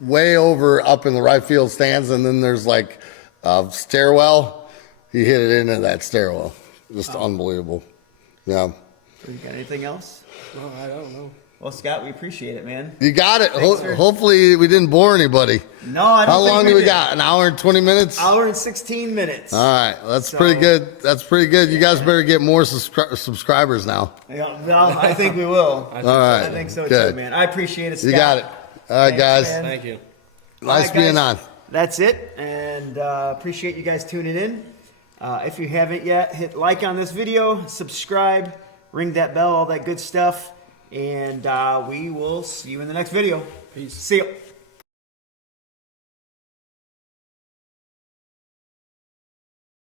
way over up in the right field stands, and then there's like a stairwell. He hit it into that stairwell. Just unbelievable. Yeah. So you got anything else? No, I don't know. Well, Scott, we appreciate it, man. You got it. Hopefully we didn't bore anybody. No, I don't. How long do we did. got? An hour and 20 minutes? Hour and 16 minutes. All right. That's pretty good. That's pretty good. You guys better get more subscribers now. Yeah, well, I think we will. All right. I think so good. too, man. I appreciate it, Scott. You got it. All right, guys. Man. Thank you. Nice All right, being guys. on. That's it, and appreciate you guys tuning in. If you haven't yet, hit like on this video, subscribe, ring that bell, all that good stuff, and we will see you in the next video. Peace. See you.